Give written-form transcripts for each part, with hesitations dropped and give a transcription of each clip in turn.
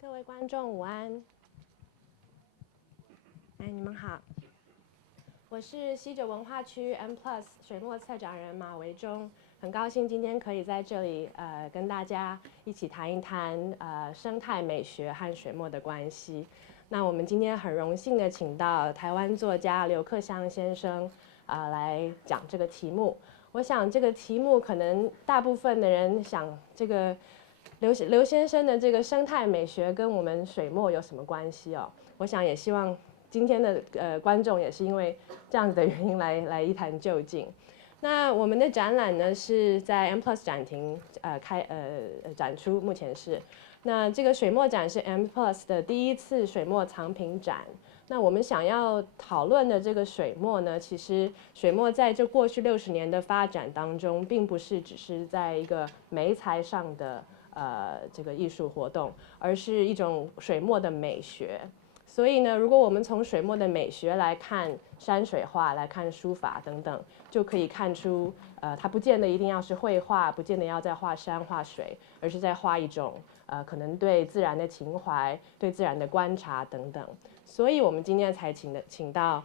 各位观众午安，你们好，我是西九文化区 M+ 水墨策展人马维忠，很高兴今天可以在这里跟大家一起谈一谈生态美学和水墨的关系。那我们今天很荣幸的请到台湾作家刘克襄先生来讲这个题目。我想这个题目可能大部分的人想这个刘先生的这个生态美学跟我们水墨有什么关系哦？我想也希望今天的观众也是因为这样子的原因来一探究竟。那我们的展览呢是在 M+ 展厅展出，目前是。那这个水墨展是 M+ 的第一次水墨藏品展。那我们想要讨论的这个水墨呢，其实水墨在这过去60年的发展当中，并不是只是在一个媒材上的这个艺术活动，而是一种水墨的美学。所以呢，如果我们从水墨的美学来看山水画，来看书法等等，就可以看出，它不见得一定要是绘画，不见得要在画山画水，而是在画一种可能对自然的情怀，对自然的观察等等。所以我们今天才请到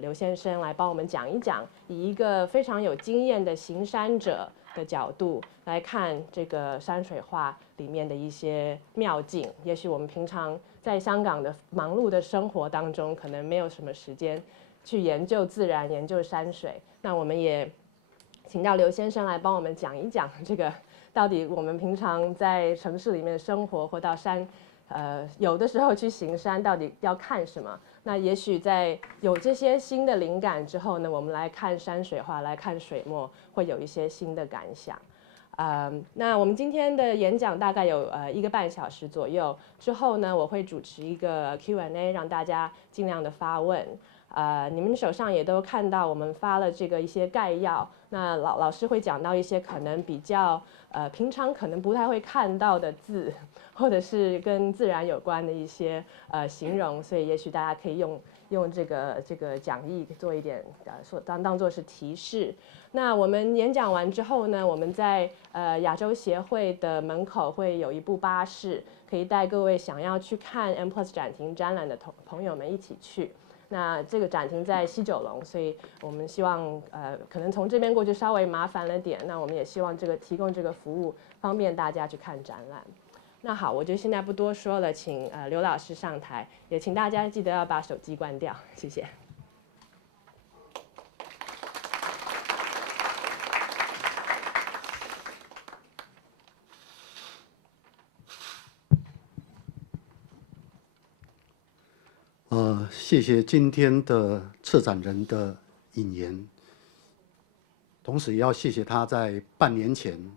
刘先生来帮我们讲一讲，以一个非常有经验的行山者的角度来看这个山水画里面的一些妙境。也许我们平常在香港的忙碌的生活当中，可能没有什么时间去研究自然、研究山水。那我们也请到刘先生来帮我们讲一讲这个到底我们平常在城市里面生活或到山。有的时候去行山到底要看什么？那也许在有这些新的灵感之后呢，我们来看山水画，来看水墨，会有一些新的感想。那我们今天的演讲大概有1个半小时左右，之后呢，我会主持一个 Q&A， 让大家尽量的发问。你们手上也都看到我们发了这个一些概要，那老师会讲到一些可能比较平常可能不太会看到的字，或者是跟自然有关的一些形容，所以也许大家可以用这个讲义做一点当做是提示。那我们演讲完之后呢，我们在亚洲协会的门口会有一部巴士，可以带各位想要去看 M+ 展厅展览的朋友们一起去。那这个展厅在西九龙，所以我们希望可能从这边过去稍微麻烦了点，那我们也希望提供这个服务，方便大家去看展览。那好，我就现在不多说了，请刘老师上台，也请大家记得要把手机关掉，谢谢。谢谢今天的策展人的引言，同时也要谢谢他在半年前，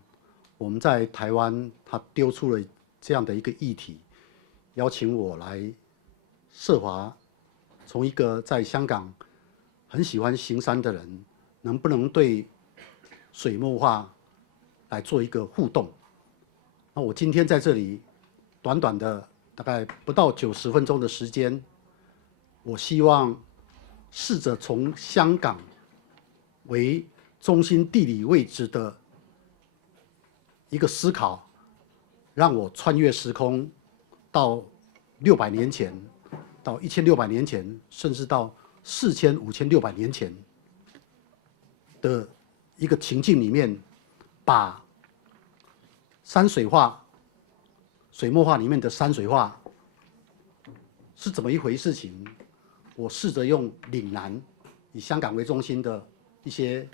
我们在台湾他丢出了这样的一个议题，邀请我来涉华，从一个在香港很喜欢行山的人，能不能对水墨画来做一个互动？那我今天在这里，短短的大概不到90分钟的时间。我希望试着从香港为中心地理位置的一个思考，让我穿越时空到600年前，到1600年前，甚至到4000、5600年前的一个情境里面，把山水画、水墨画里面的山水画是怎么一回事情。我试着用岭南，以香港为中心的一些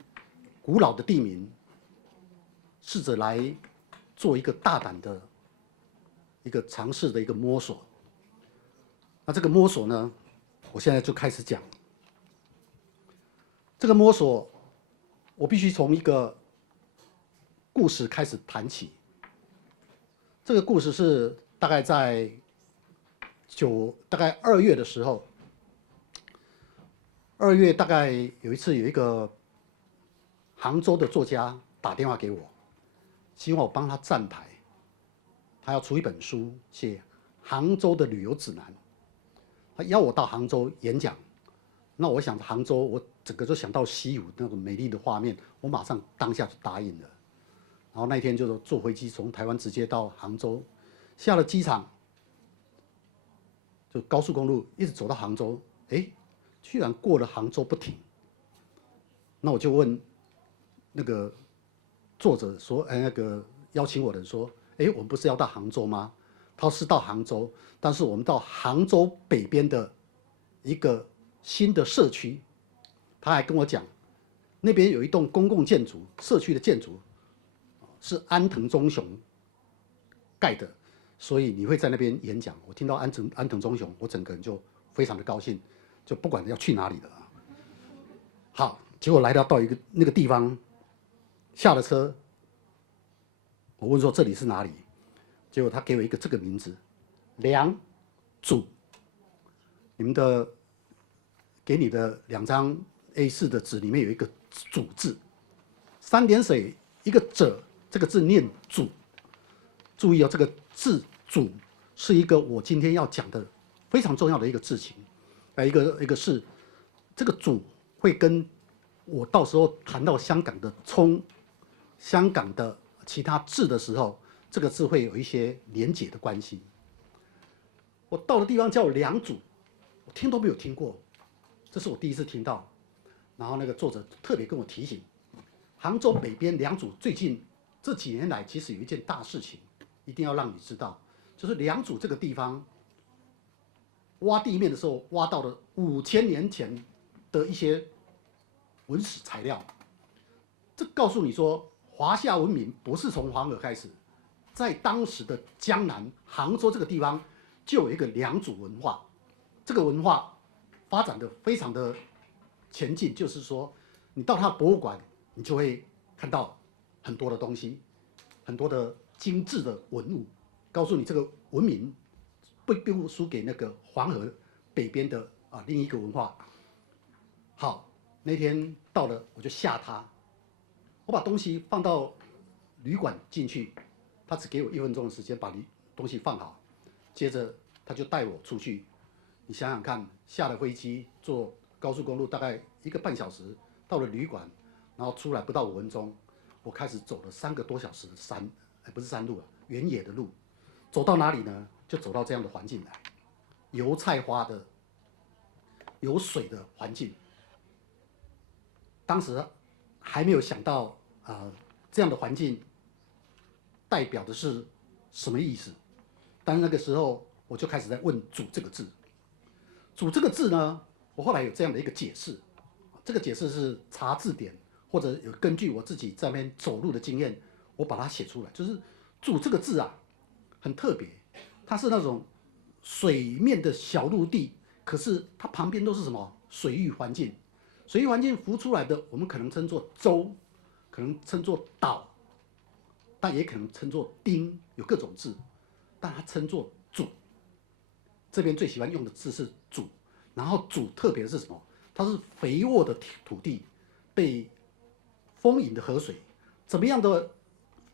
古老的地名，试着来做一个大胆的一个尝试的一个摸索。那这个摸索呢，我现在就开始讲。这个摸索，我必须从一个故事开始谈起。这个故事是大概在大概2月的时候。2月大概有一次，有一个杭州的作家打电话给我，希望我帮他站台。他要出一本书，写杭州的旅游指南。他邀我到杭州演讲。那我想杭州，我整个就想到西湖那个美丽的画面，我马上当下就答应了。然后那天就坐飞机从台湾直接到杭州，下了机场，就高速公路一直走到杭州，居然过了杭州不停。那我就问那个作者说，那个邀请我的人说，我们不是要到杭州吗？他说是到杭州，但是我们到杭州北边的一个新的社区，他还跟我讲，那边有一栋公共建筑，社区的建筑是安藤忠雄盖的，所以你会在那边演讲。我听到安藤忠雄，我整个人就非常的高兴，就不管要去哪里了。好，结果来到一个那个地方，下了车，我问说这里是哪里？结果他给我一个这个名字，良渚。你们的给你的2张 A4 的纸里面有一个渚字，3点水一个者，这个字念渚。注意哦，这个字渚是一个我今天要讲的非常重要的一个字情，一个是这个渚会跟我到时候谈到香港的冲、香港的其他字的时候，这个字会有一些连结的关系。我到的地方叫良渚，我听都没有听过，这是我第一次听到。然后那个作者特别跟我提醒，杭州北边良渚最近这几年来其实有一件大事情，一定要让你知道，就是良渚这个地方挖地面的时候挖到了5000年前的一些文史材料，这告诉你说华夏文明不是从黄河开始，在当时的江南杭州这个地方就有一个良渚文化，这个文化发展的非常的前进，就是说你到它的博物馆，你就会看到很多的东西，很多的精致的文物，告诉你这个文明并不输给那个黄河北边的另一个文化。好，那天到了我就吓他，我把东西放到旅馆进去，他只给我1分钟的时间把东西放好，接着他就带我出去。你想想看，下了飞机坐高速公路大概1个半小时，到了旅馆，然后出来不到5分钟，我开始走了3个多小时的山，不是山路啊，原野的路。走到哪里呢？就走到这样的环境来，油菜花的、有水的环境。当时还没有想到这样的环境代表的是什么意思。但那个时候我就开始在问渚这个字。渚这个字呢，我后来有这样的一个解释，这个解释是查字典或者有根据我自己在那边走路的经验，我把它写出来。就是渚这个字啊，很特别，它是那种水面的小陆地，可是它旁边都是什么水域环境。水域环境浮出来的，我们可能称作洲，可能称作岛，但也可能称作丁，有各种字，但它称作渚。这边最喜欢用的字是渚，然后渚特别的是什么？它是肥沃的土地，被丰盈的河水。怎么样的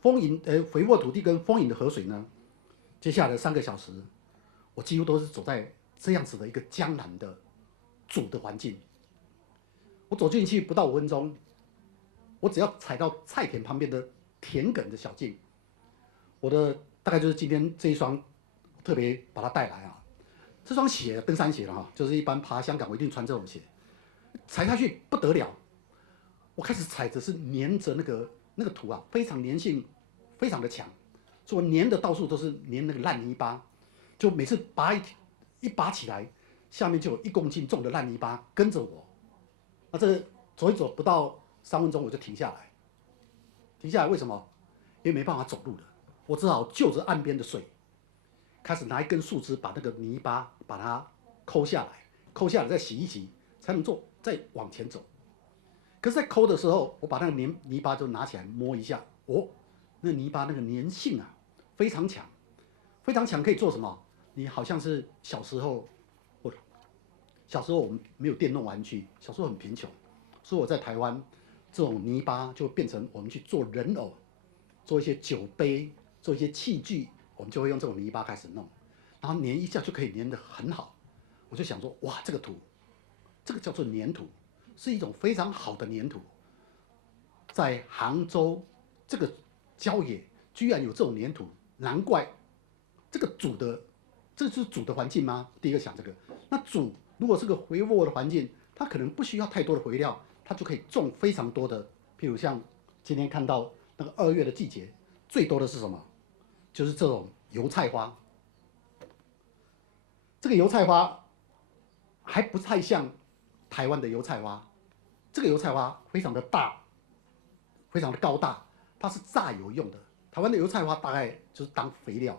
肥沃土地跟丰盈的河水呢？接下来3个小时，我几乎都是走在这样子的一个江南的渚的环境。我走进去不到5分钟，我只要踩到菜田旁边的田埂的小径，我的大概就是今天这一双特别把它带来啊，这双鞋登山鞋了哈，就是一般爬香港我一定穿这种鞋，踩下去不得了，我开始踩着是粘着那个土啊，非常粘性非常的强，所以我粘的到处都是粘那个烂泥巴，就每次一拔起来，下面就有1公斤重的烂泥巴跟着我。那这个走一走不到3分钟我就停下来，停下来为什么？因为没办法走路了，我只好就着岸边的水，开始拿一根树枝把那个泥巴把它抠下来再洗一洗，才能再往前走。可是，在抠的时候，我把那个泥巴就拿起来摸一下，那泥巴那个粘性啊非常强，非常强，可以做什么？你好像是小时候我们没有电动玩具，小时候很贫穷，所以我在台湾这种泥巴就变成我们去做人偶，做一些酒杯，做一些器具，我们就会用这种泥巴开始弄，然后粘一下就可以粘得很好。我就想说，哇，这个土，这个叫做粘土，是一种非常好的粘土。在杭州这个郊野居然有这种粘土，难怪这个渚的这就是主的环境吗？第一个想这个。那主如果是个肥沃的环境，它可能不需要太多的肥料，它就可以种非常多的，譬如像今天看到那个2月的季节，最多的是什么？就是这种油菜花。这个油菜花还不太像台湾的油菜花，这个油菜花非常的大，非常的高大，它是榨油用的。台湾的油菜花大概就是当肥料。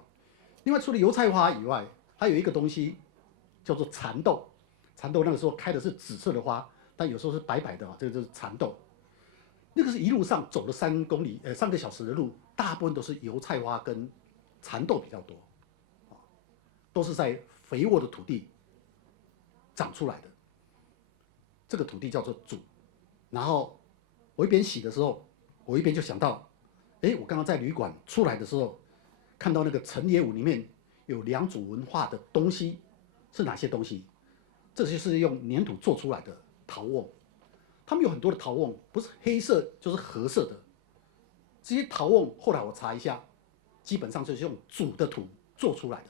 另外，除了油菜花以外，还有一个东西叫做蚕豆。蚕豆那个时候开的是紫色的花，但有时候是白白的啊，这个就是蚕豆。那个是一路上走了3个小时的路，大部分都是油菜花跟蚕豆比较多，都是在肥沃的土地长出来的。这个土地叫做主。然后我一边洗的时候，我一边就想到，我刚刚在旅馆出来的时候，看到那个陈列舞里面有良渚文化的东西，是哪些东西？这就是用粘土做出来的陶瓮。他们有很多的陶瓮，不是黑色就是褐色的。这些陶瓮后来我查一下，基本上就是用煮的土做出来的。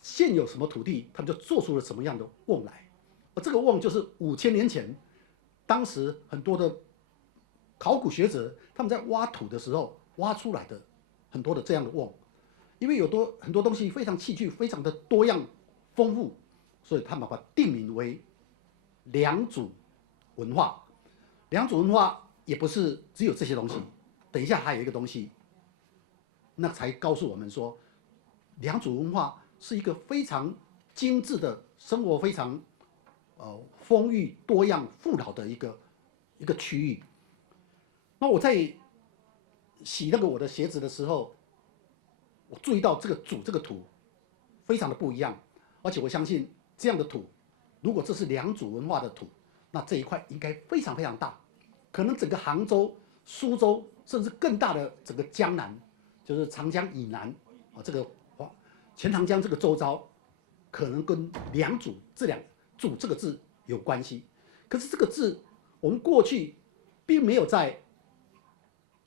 现有什么土地，他们就做出了什么样的瓮来。而这个瓮就是5000年前，当时很多的考古学者他们在挖土的时候挖出来的很多的这样的瓮。因为有很多东西非常器具非常的多样丰富，所以他们把它定名为良渚文化。良渚文化也不是只有这些东西，等一下还有一个东西，那才告诉我们说，良渚文化是一个非常精致的生活，非常丰裕多样富饶的一个区域。那我在洗那个我的鞋子的时候，我注意到这个土非常的不一样，而且我相信这样的土，如果这是良渚文化的土，那这一块应该非常非常大，可能整个杭州、苏州，甚至更大的整个江南，就是长江以南这个钱塘江这个周遭，可能跟良渚渚这个字有关系。可是这个字，我们过去并没有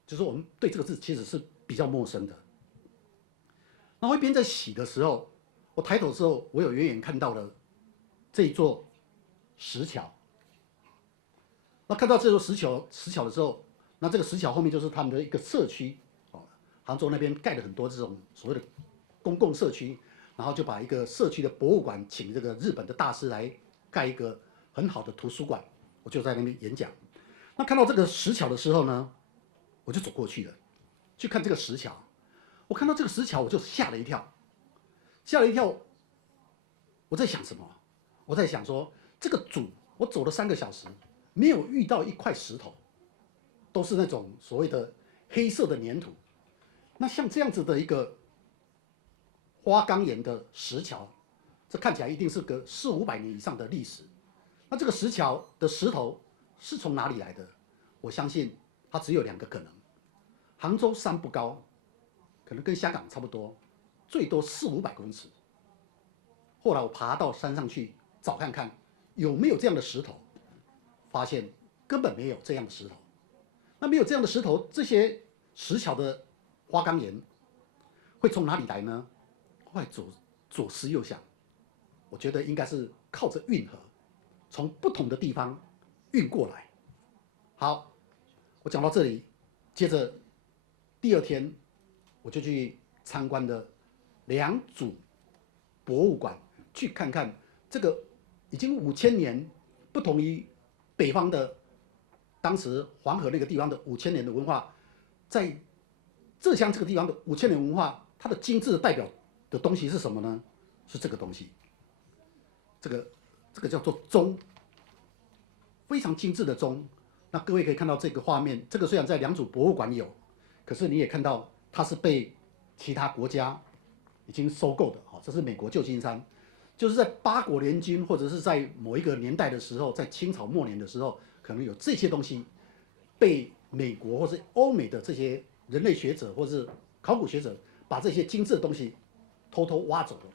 就是我们对这个字其实是比较陌生的。然后一边在洗的时候，我抬头的时候，我有远远看到了这一座石桥。那看到这座石桥的时候，那这个石桥后面就是他们的一个社区，杭州那边盖了很多这种所谓的公共社区，然后就把一个社区的博物馆请这个日本的大师来盖一个很好的图书馆，我就在那边演讲。那看到这个石桥的时候呢，我就走过去了，去看这个石桥。我看到这个石桥，我就吓了一跳。我在想什么？我在想说，这个我走了3个小时，没有遇到一块石头，都是那种所谓的黑色的粘土。那像这样子的一个花岗岩的石桥，这看起来一定是个400-500年以上的历史。那这个石桥的石头是从哪里来的？我相信它只有2个可能：杭州山不高，可能跟香港差不多，最多400-500公尺。后来我爬到山上去找看看有没有这样的石头，发现根本没有这样的石头。那没有这样的石头，这些石桥的花岗岩会从哪里来呢？后来左思右想，我觉得应该是靠着运河，从不同的地方运过来。好，我讲到这里，接着第2天我就去参观的良渚博物馆，去看看这个已经5000年，不同于北方的当时黄河那个地方的5000年的文化，在浙江这个地方的5000年文化，它的精致的代表的东西是什么呢？是这个东西，这个叫做钟，非常精致的钟。那各位可以看到这个画面，这个虽然在良渚博物馆有，可是你也看到它是被其他国家已经收购的。这是美国旧金山，就是在8国联军或者是在某一个年代的时候，在清朝末年的时候，可能有这些东西被美国或是欧美的这些人类学者或是考古学者把这些精致的东西偷偷挖走了，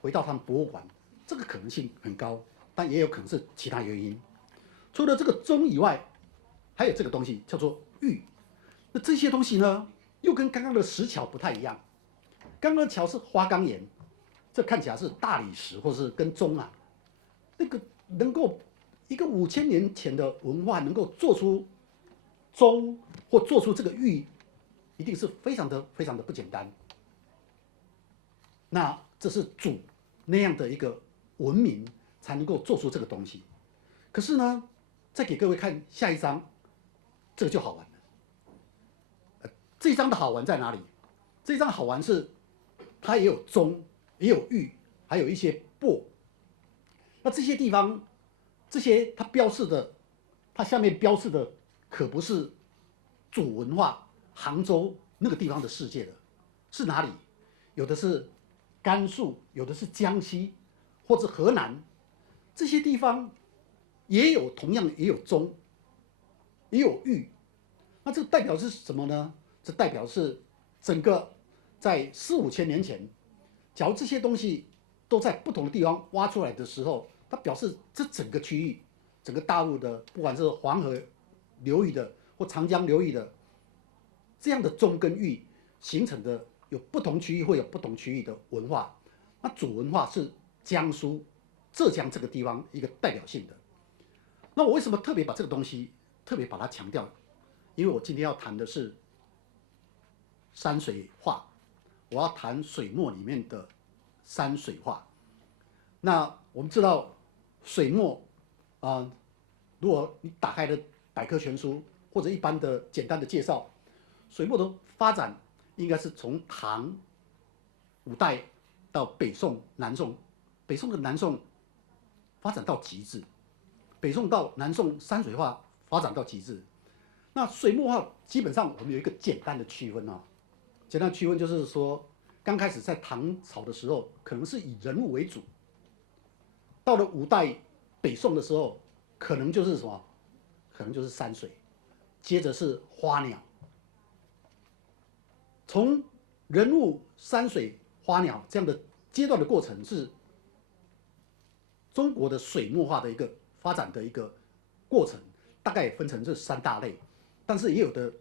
回到他们博物馆。这个可能性很高，但也有可能是其他原因。除了这个钟以外，还有这个东西叫做玉。那这些东西呢，又跟刚刚的石桥不太一样。刚刚的桥是花岗岩，这看起来是大理石或是跟钟啊，那个能够一个5000年前的文化能够做出钟或做出这个玉，一定是非常的不简单。那这是主那样的一个文明才能够做出这个东西。可是呢，再给各位看下一张，这个就好玩了。这一张的好玩在哪里？这一张好玩是它也有钟，也有玉，还有一些钵。那这些地方，这些它标示的，它下面标示的可不是主文化杭州那个地方的世界的，是哪里？有的是甘肃，有的是江西，或者河南，这些地方也有，同样也有钟，也有玉。那这代表是什么呢？这代表是整个在4、5千年前，假如这些东西都在不同的地方挖出来的时候，它表示这整个区域，整个大陆的，不管是黄河流域的或长江流域的，这样的钟跟玉形成的有不同区域会有不同区域的文化。那主文化是江苏、浙江这个地方一个代表性的。那我为什么特别把这个东西特别把它强调？因为我今天要谈的是山水画，我要谈水墨里面的山水画。那我们知道水墨如果你打开了百科全书或者一般的简单的介绍，水墨的发展应该是从唐、五代到北宋、南宋，北宋的南宋发展到极致，北宋到南宋山水画发展到极致。那水墨画基本上我们有一个简单的区分啊，简单的区分就是说，刚开始在唐朝的时候，可能是以人物为主；到了五代、北宋的时候，可能就是什么？可能就是山水，接着是花鸟。从人物、山水、花鸟这样的阶段的过程，是中国的水墨画的一个发展的一个过程，大概也分成这3大类。但是也有的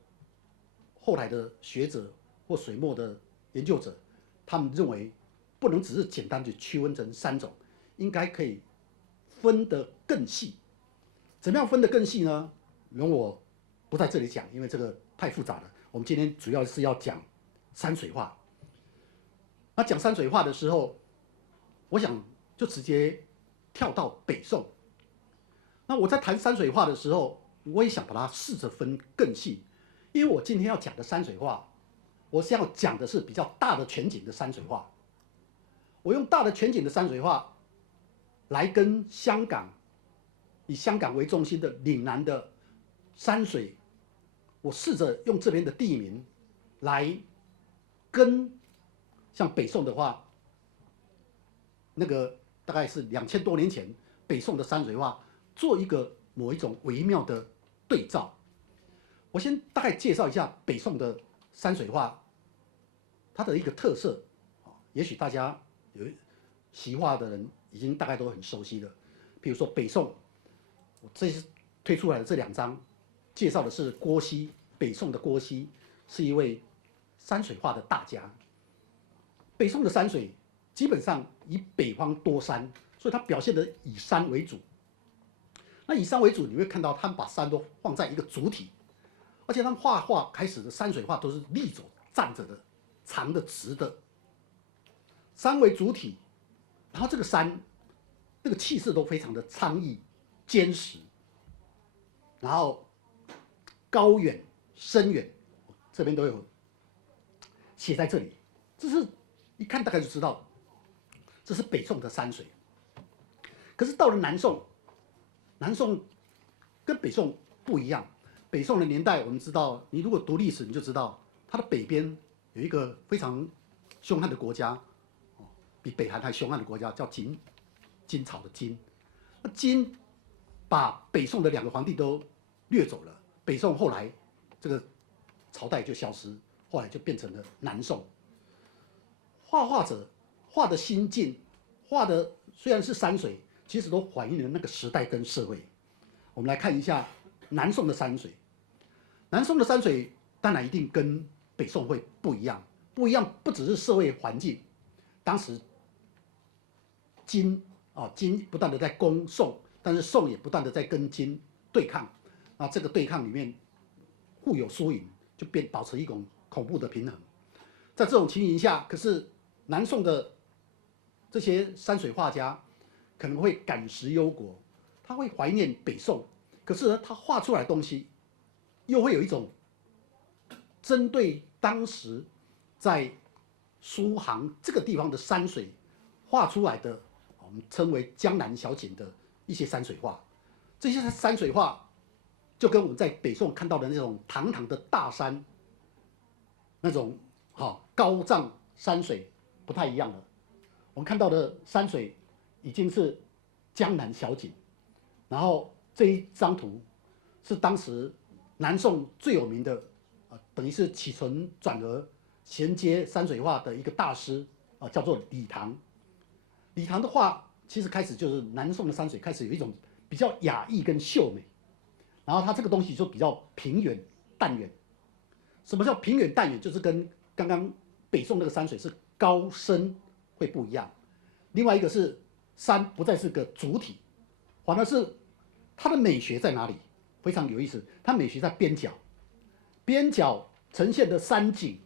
后来的学者或水墨的研究者，他们认为不能只是简单的区分成3种，应该可以分得更细。怎么样分得更细呢？容我不在这里讲，因为这个太复杂了。我们今天主要是要讲山水画。那讲山水画的时候，我想就直接跳到北宋。那我在谈山水画的时候，我也想把它试着分更细，因为我今天要讲的山水画，我是要讲的是比较大的全景的山水画。我用大的全景的山水画来跟香港，以香港为中心的岭南的山水，我试着用这边的地名来跟像北宋的话，那个大概是2000多年前北宋的山水画做一个某一种微妙的对照。我先大概介绍一下北宋的山水画，它的一个特色，也许大家有习画的人已经大概都很熟悉了。比如说北宋，我这次推出来的这2张，介绍的是郭熙，北宋的郭熙是一位山水画的大家。北宋的山水基本上以北方多山，所以它表现的以山为主。那以山为主，你会看到他们把山都放在一个主体，而且他们画开始的山水画都是立着、站着的、长的、直的，山为主体，然后这个山那个气势都非常的苍毅、坚实，然后高远、深远，这边都有写在这里，这是一看大概就知道，这是北宋的山水。可是到了南宋，南宋跟北宋不一样。北宋的年代，我们知道，你如果读历史，你就知道，它的北边有一个非常凶悍的国家，比北韩还凶悍的国家，叫金，金朝的金。那金把北宋的2个皇帝都掠走了，北宋后来这个朝代就消失，后来就变成了南宋。画者画的心境，画的虽然是山水，其实都反映了那个时代跟社会。我们来看一下南宋的山水。南宋的山水当然一定跟北宋会不一样，不一样不只是社会环境，当时金金不断的在攻宋，但是宋也不断的在跟金对抗，啊，这个对抗里面互有输赢，就保持一种恐怖的平衡。在这种情形下，可是南宋的这些山水画家可能会感时忧国，他会怀念北宋，可是呢，他画出来的东西又会有一种针对当时在苏杭这个地方的山水画出来的，我们称为江南小景的一些山水画。这些山水画就跟我们在北宋看到的那种堂堂的大山，那种高藏山水不太一样了。我们看到的山水已经是江南小景，然后这一张图是当时南宋最有名的，等于是起承转合衔接山水画的一个大师，叫做李唐。李唐的画其实开始就是南宋的山水开始有一种比较雅逸跟秀美，然后它这个东西就比较平远淡远。什么叫平远淡远？就是跟刚刚北宋那个山水是高深会不一样。另外一个是山不再是个主体，反而是它的美学在哪里？非常有意思，它美学在边角，边角呈现的山景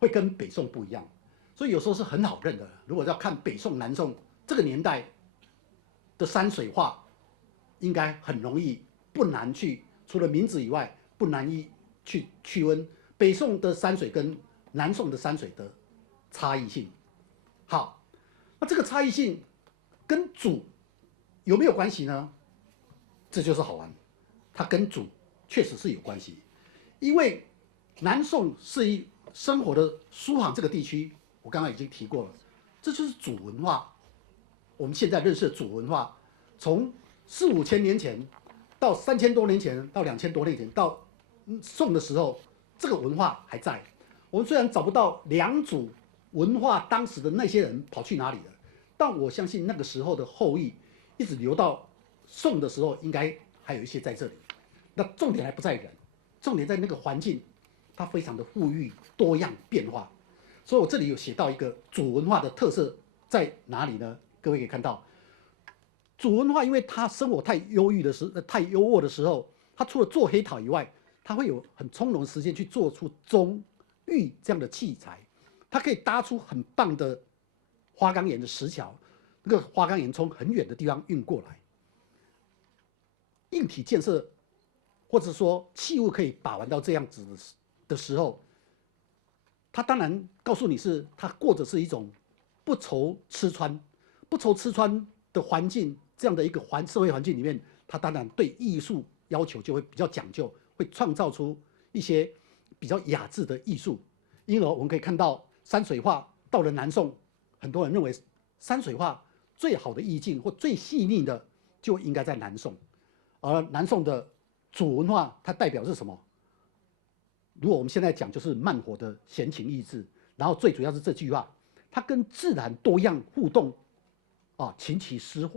会跟北宋不一样，所以有时候是很好认的。如果要看北宋、南宋这个年代的山水画，应该很容易，不难去，除了名字以外，不难去区分北宋的山水跟南宋的山水的差异性。好，那这个差异性跟主有没有关系呢？这就是好玩，它跟主确实是有关系，因为南宋是生活的苏杭这个地区，我刚刚已经提过了，这就是主文化。我们现在认识的主文化，从4、5千年前到3000多年前到2000多年前到宋的时候，这个文化还在。我们虽然找不到良渚文化当时的那些人跑去哪里了，但我相信那个时候的后裔一直留到宋的时候，应该还有一些在这里。那重点还不在人，重点在那个环境，它非常的富裕、多样、变化。所以我这里有写到一个主文化的特色在哪里呢？各位可以看到，主文化因为它生活太优渥的时候，它除了做黑陶以外，它会有很从容的时间去做出钟、玉这样的器材，它可以搭出很棒的花岗岩的石桥，那个花岗岩从很远的地方运过来。硬体建设或者说器物可以把玩到这样子的时候，他当然告诉你是他过着是一种不愁吃穿的环境，这样的一个社会环境里面，他当然对艺术要求就会比较讲究，会创造出一些比较雅致的艺术。因而我们可以看到山水画到了南宋，很多人认为山水画最好的意境或最细腻的就应该在南宋。而南宋的主文化，它代表是什么？如果我们现在讲，就是慢活的闲情逸致，然后最主要是这句话，它跟自然多样互动，琴棋诗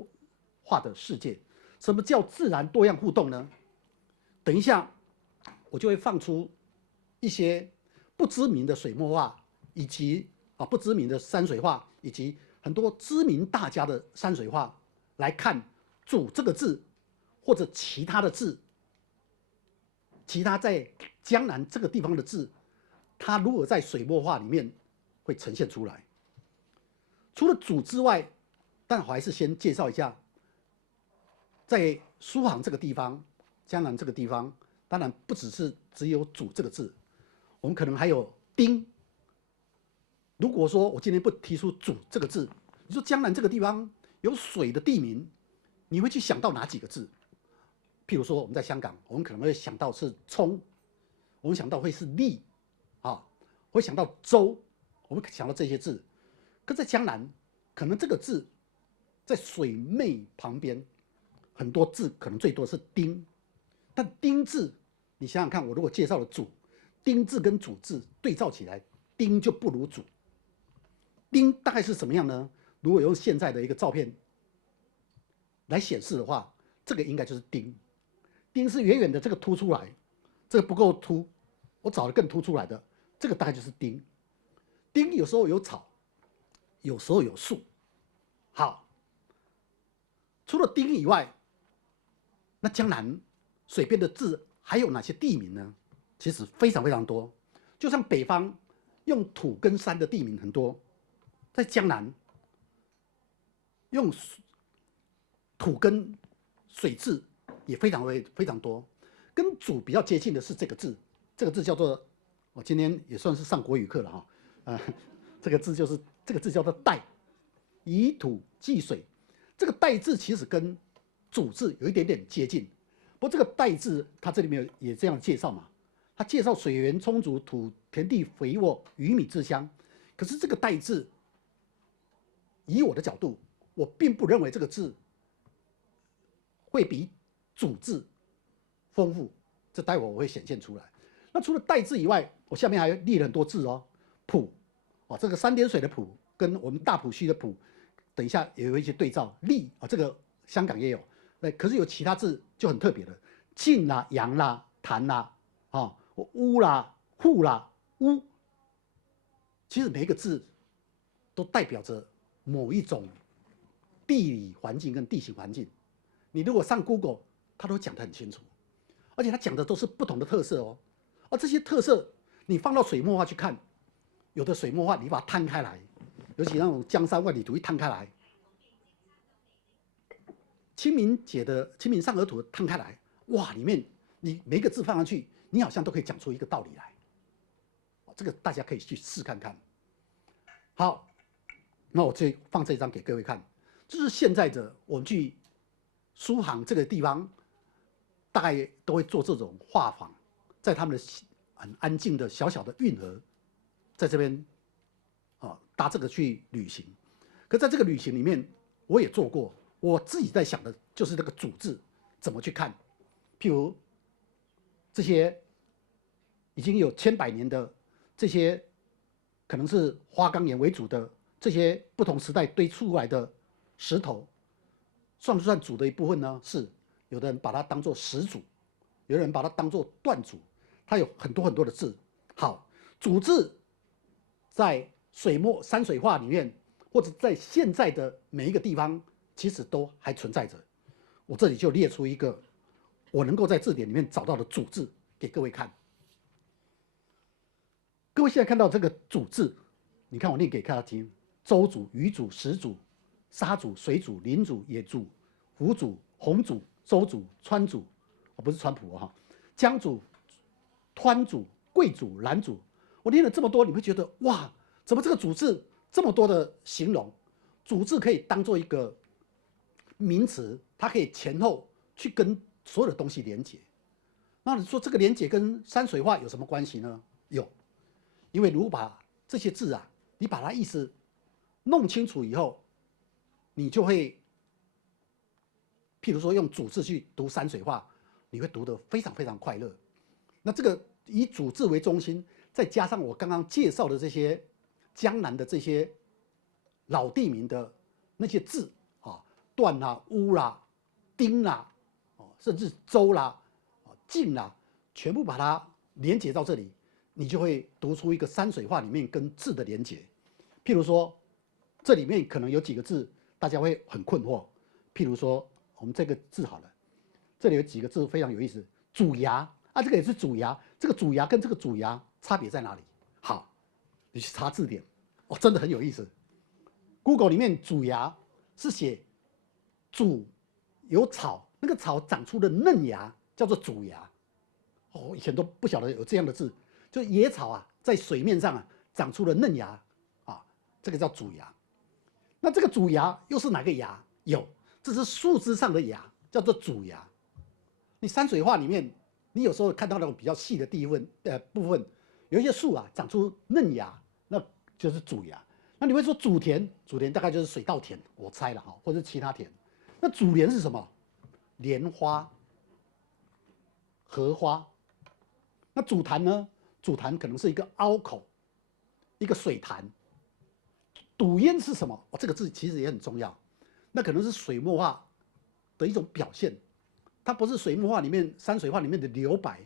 画的世界。什么叫自然多样互动呢？等一下我就会放出一些不知名的水墨画，以及不知名的山水画，以及很多知名大家的山水画来看“主”这个字，或者其他的字，其他在江南这个地方的字，它如何在水墨画里面会呈现出来。除了主之外，但我还是先介绍一下，在苏杭这个地方，江南这个地方，当然不只有主这个字，我们可能还有丁。如果说我今天不提出主这个字，你说江南这个地方有水的地名，你会去想到哪几个字？譬如说我们在香港，我们可能会想到是冲，我们想到会是利，会想到州，我们想到这些字。可在江南，可能这个字在水湄旁边，很多字可能最多是丁，但丁字，你想想看，我如果介绍了主，丁字跟主字对照起来，丁就不如主。丁大概是什么样呢？如果用现在的一个照片来显示的话，这个应该就是丁。丁是远远的这个凸出来，这个不够凸，我找了更凸出来的，这个大概就是丁。丁有时候有草，有时候有树。好，除了丁以外，那江南水边的字还有哪些地名呢？其实非常非常多。就像北方用土跟山的地名很多，在江南用土跟水字也非常多。跟主比较接近的是这个字，这个字叫做，我今天也算是上国语课了哈，这个字叫做代，以土济水。这个代字其实跟主字有一点点接近，不过这个代字它这里面也这样介绍嘛，它介绍水源充足、田地肥沃、鱼米之乡。可是这个代字，以我的角度，我并不认为这个字会比主字丰富，这待会我会显现出来。那除了代字以外，我下面还列了很多字哦，浦，这个三点水的浦跟我们大埔区的浦，等一下也有一些对照。利这个香港也有，可是有其他字就很特别的，晋啦、阳啦、潭啦、乌啦、户啦、乌，其实每一个字都代表着某一种地理环境跟地形环境。你如果上 Google， 它都讲得很清楚，而且它讲的都是不同的特色哦。而这些特色，你放到水墨画去看，有的水墨画你把它摊开来，尤其那种江山万里图一摊开来，清明上河图摊开来，哇，里面你每一个字放上去，你好像都可以讲出一个道理来。这个大家可以去试看看。好，那我就放这张给各位看，这是现在的我们去书行这个地方，大概都会做这种画坊，在他们的很安静的小小的运河，在这边搭这个去旅行。可在这个旅行里面，我也做过，我自己在想的就是这个主字怎么去看。譬如这些已经有千百年的这些，可能是花岗岩为主的这些不同时代堆出来的石头，算不算主的一部分呢？是，有的人把它当作始祖，有的人把它当作断主，它有很多很多的字。好，主字在山水画里面，或者在现在的每一个地方，其实都还存在着。我这里就列出一个我能够在字典里面找到的主字给各位看。各位现在看到这个主字，你看我念给大家听：舟主、渔主、石主、沙主、水主、林主、野主、湖主、洪主、舟主、川主，不是川普江主、湍主、贵主、兰主。我念了这么多，你会觉得哇，怎么这个主字这么多的形容？主字可以当做一个名词，它可以前后去跟所有的东西连结。那你说这个连结跟山水画有什么关系呢？有，因为如果把这些字你把它意思弄清楚以后，你就会，譬如说用主字去读山水画，你会读得非常非常快乐。那这个以主字为中心，再加上我刚刚介绍的这些江南的这些老地名的那些字段啦、乌啦、丁啦，甚至周啦、晋啦，全部把它连结到这里，你就会读出一个山水画里面跟字的连结。譬如说，这里面可能有几个字大家会很困惑，譬如说我们这个字好了，这里有几个字非常有意思，主牙这个也是主牙，这个主牙跟这个主牙差别在哪里？好，你去查字典，真的很有意思。Google 里面主牙是写主有草，那个草长出的嫩芽叫做主芽。以前都不晓得有这样的字，就野草在水面上长出了嫩芽这个叫主芽。那这个主芽又是哪个芽？有，这是树枝上的芽，叫做主芽。你山水画里面，你有时候看到那种比较细的部分，有一些树长出嫩芽，那就是主芽。那你会说主田大概就是水稻田，我猜了或者是其他田。那主莲是什么？莲花、荷花。那主潭呢？主潭可能是一个凹口，一个水潭。赌烟是什么？这个字其实也很重要，那可能是水墨画的一种表现，它不是水墨画里面山水画里面的留白，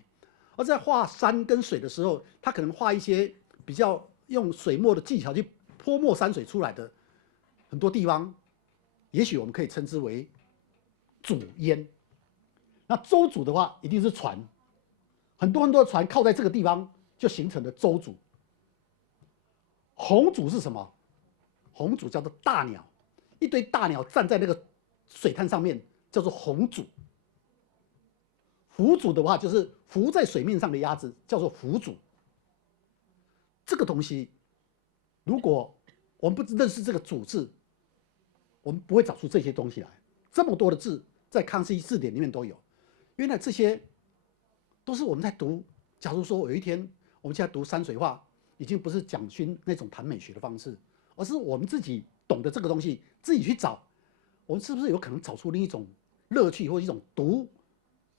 而在画山跟水的时候，它可能画一些比较用水墨的技巧去泼墨山水出来的很多地方，也许我们可以称之为主淹。那舟渚的话，一定是船，很多的船靠在这个地方，就形成了舟渚。鸿渚是什么？鸿渚叫做大鸟，一堆大鸟站在那个水滩上面，叫做鸿渚。浮渚的话，就是浮在水面上的鸭子，叫做浮渚。这个东西，如果我们不认识这个渚字，我们不会找出这些东西来。这么多的字在康熙字典里面都有，原来这些都是我们在读。假如说有一天我们现在读山水画，已经不是蒋勋那种谈美学的方式，而是我们自己懂得这个东西，自己去找，我们是不是有可能找出另一种乐趣或一种读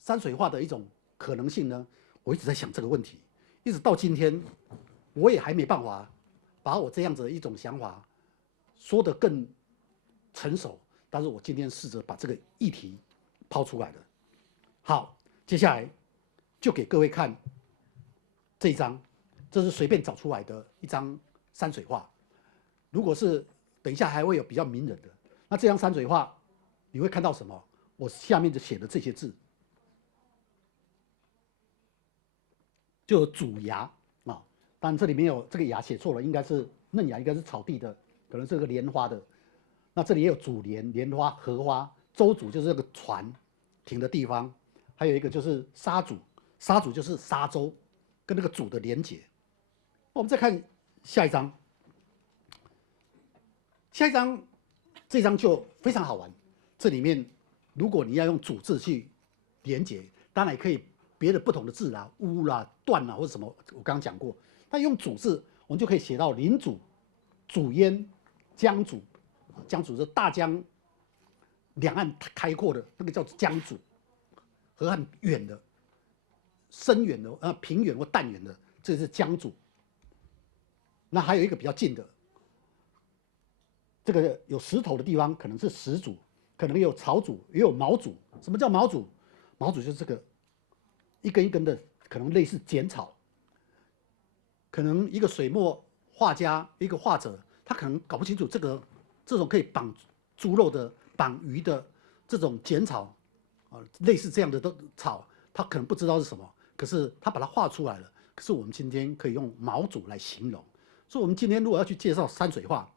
山水画的一种可能性呢？我一直在想这个问题，一直到今天，我也还没办法把我这样子的一种想法说得更成熟。但是我今天试着把这个议题抛出来了。好，接下来就给各位看这一张，这是随便找出来的一张山水画。如果是等一下还会有比较名人的，那这张山水画你会看到什么？我下面就写的这些字，就有渚崖啊。当然这里面有这个崖写错了，应该是嫩芽，应该是草地的，可能是个莲花的。那这里也有渚莲、莲花、荷花。舟渚就是这个船停的地方，还有一个就是沙渚，沙渚就是沙洲跟那个渚的连结。我们再看下一张，下一张这张就非常好玩。这里面如果你要用渚字去连结，当然也可以别的不同的字啦、乌啦、段啦或者什么，我刚刚讲过。但用渚字，我们就可以写到临渚、渚淹、江渚。江渚是大江两岸开阔的那个叫江渚，河岸远的、深远的、平原或淡远的，这是江渚。那还有一个比较近的，这个有石头的地方可能是石渚，可能也有草渚，也有毛渚。什么叫毛渚？毛渚就是这个一根一根的，可能类似剪草。可能一个水墨画家、一个画者，他可能搞不清楚这种可以绑猪肉的、绑鱼的这种剪草，类似这样的草，他可能不知道是什么，可是他把它画出来了。可是我们今天可以用毛渚来形容，所以我们今天如果要去介绍山水画，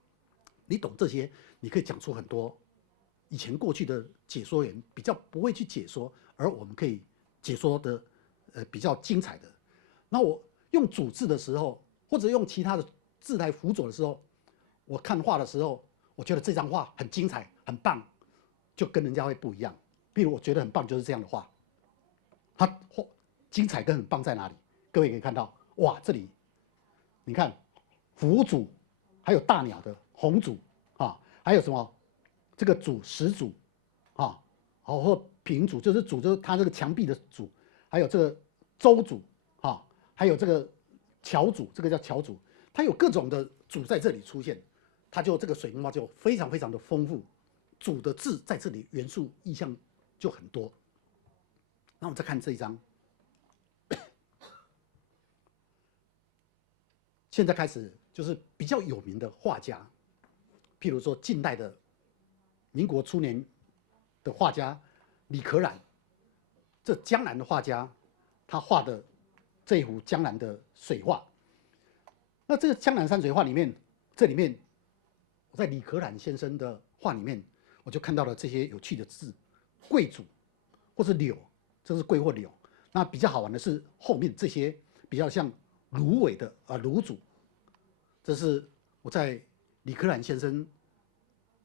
你懂这些，你可以讲出很多以前过去的解说员比较不会去解说，而我们可以解说的比较精彩的。那我用渚字的时候，或者用其他的字来辅佐的时候，我看画的时候，我觉得这张画很精彩、很棒，就跟人家会不一样。比如我觉得很棒就是这样的画，它精彩跟很棒在哪里？各位可以看到，哇，这里你看浮渚，还有大鸟的鸿渚啊，还有什么这个渚、石渚啊，或平渚，就是渚就是它这个墙壁的渚，还有这个舟渚啊，还有这个桥渚，这个叫桥渚，它有各种的渚在这里出现。它就这个水墨画就非常非常的丰富，渚的字在这里元素意象就很多。那我们再看这一张，现在开始就是比较有名的画家，譬如说近代的民国初年的画家李可染，这江南的画家，他画的这一幅江南的水画。那这个江南山水画里面，这里面我在李可染先生的画里面，我就看到了这些有趣的字，桂渚或是柳，这是桂或柳。那比较好玩的是后面这些比较像芦苇的芦渚，这是我在李可染先生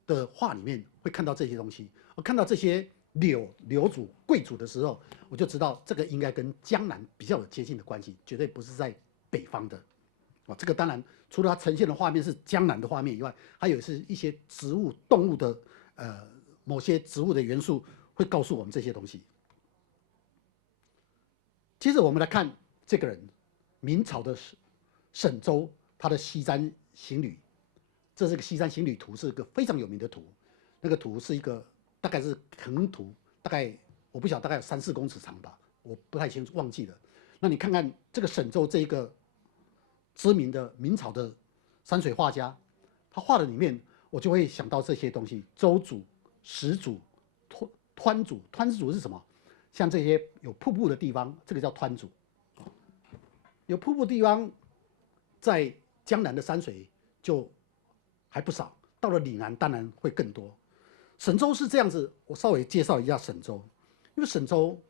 的画里面会看到这些东西。我看到这些柳渚、桂渚的时候，我就知道这个应该跟江南比较有接近的关系，绝对不是在北方的。这个当然除了它呈现的画面是江南的画面以外，还有是一些植物、动物的某些植物的元素会告诉我们这些东西。接着我们来看这个人，明朝的沈周，他的《西山行旅》，这是个《西山行旅图》，是一个非常有名的图。那个图是一个大概是横图，大概我不晓得大概有3-4公尺长吧，我不太清楚，忘记了。那你看看这个沈周这一个知名的明朝的山水画家，他画的里面，我就会想到这些东西：舟渚、石渚、湍组，湍组是什么？像这些有瀑布的地方，这个叫湍组。有瀑布的地方，在江南的山水就还不少，到了岭南当然会更多。沈州是这样子，我稍微介绍一下沈州，因为沈州，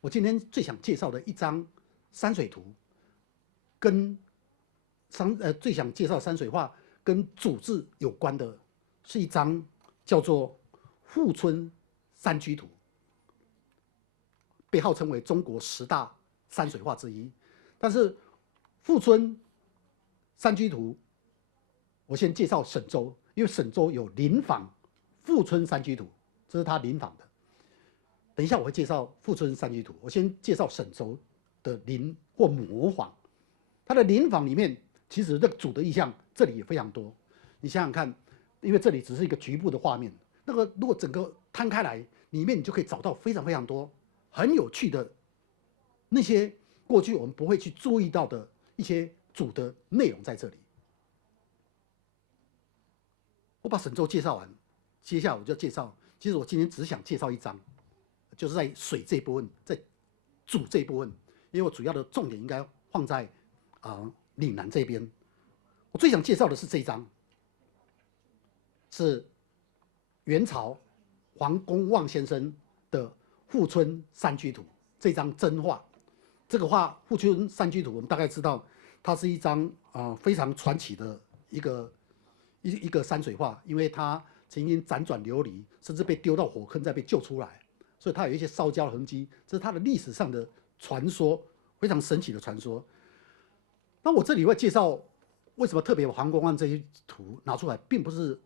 我今天最想介绍的一张山水图，跟最想介绍山水画跟组字有关的，是一张叫做《富春山居图》，被号称为中国10大山水画之一。但是《富春山居图》，我先介绍沈州，因为沈州有临仿富春山居图，这是他临仿的。等一下我会介绍富春山居图，我先介绍沈州的临或模仿。它的临仿里面，其实这个主的意象这里也非常多。你想想看，因为这里只是一个局部的画面，那个如果整个摊开来，里面你就可以找到非常非常多很有趣的那些过去我们不会去注意到的一些主的内容在这里。我把沈州介绍完，接下来我就介绍。其实我今天只想介绍一张，就是在水这部分，在主这部分，因为我主要的重点应该放在岭南这边。我最想介绍的是这一张，是元朝黄公望先生的《富春山居图》这张真画。这个画《富春山居图》，我们大概知道，它是一张非常传奇的一个山水画，因为它曾经辗转流离，甚至被丢到火坑再被救出来，所以它有一些烧焦的痕迹，这是它的历史上的传说，非常神奇的传说。那我这里会介绍为什么特别把黄公望这些图拿出来，并不是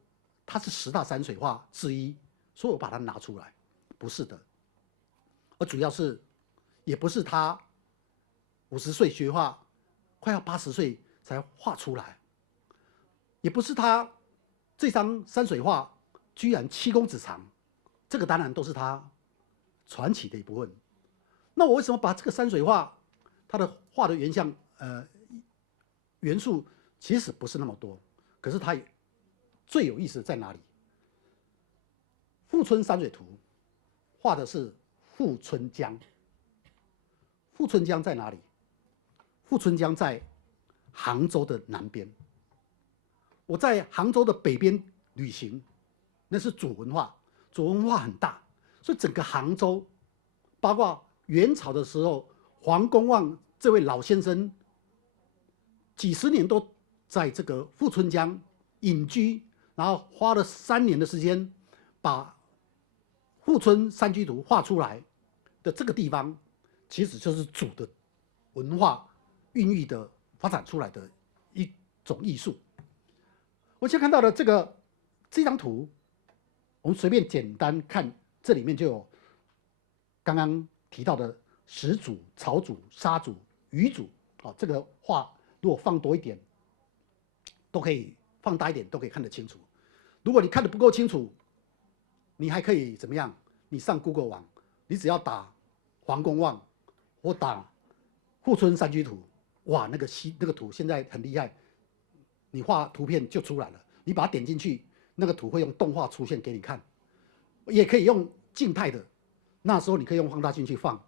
它是10大山水画之一，所以我把它拿出来，不是的，而主要是也不是他50岁学画，快要80岁才画出来，也不是他这张山水画居然7公尺长，这个当然都是他传奇的一部分。那我为什么把这个山水画它的画的原像元素其实不是那么多，可是它最有意思在哪里？富春山水图画的是富春江，富春江在哪里？富春江在杭州的南边。我在杭州的北边旅行，那是主文化，主文化很大，所以整个杭州，包括元朝的时候，黄公望这位老先生，几十年都在这个富春江隐居，然后花了3年的时间，把《富春山居图》画出来的这个地方，其实就是主的文化孕育的发展出来的一种艺术。我现在看到的这张图，我们随便简单看，这里面就有刚刚提到的石组、草组、沙组、鱼组。这个画如果放多一点，都可以放大一点，都可以看得清楚。如果你看得不够清楚，你还可以怎么样？你上 Google 网，你只要打黄公望或打富春山居图，哇，那个图现在很厉害，你画图片就出来了。你把它点进去，那个图会用动画出现给你看，也可以用静态的。那时候你可以用放大镜去放，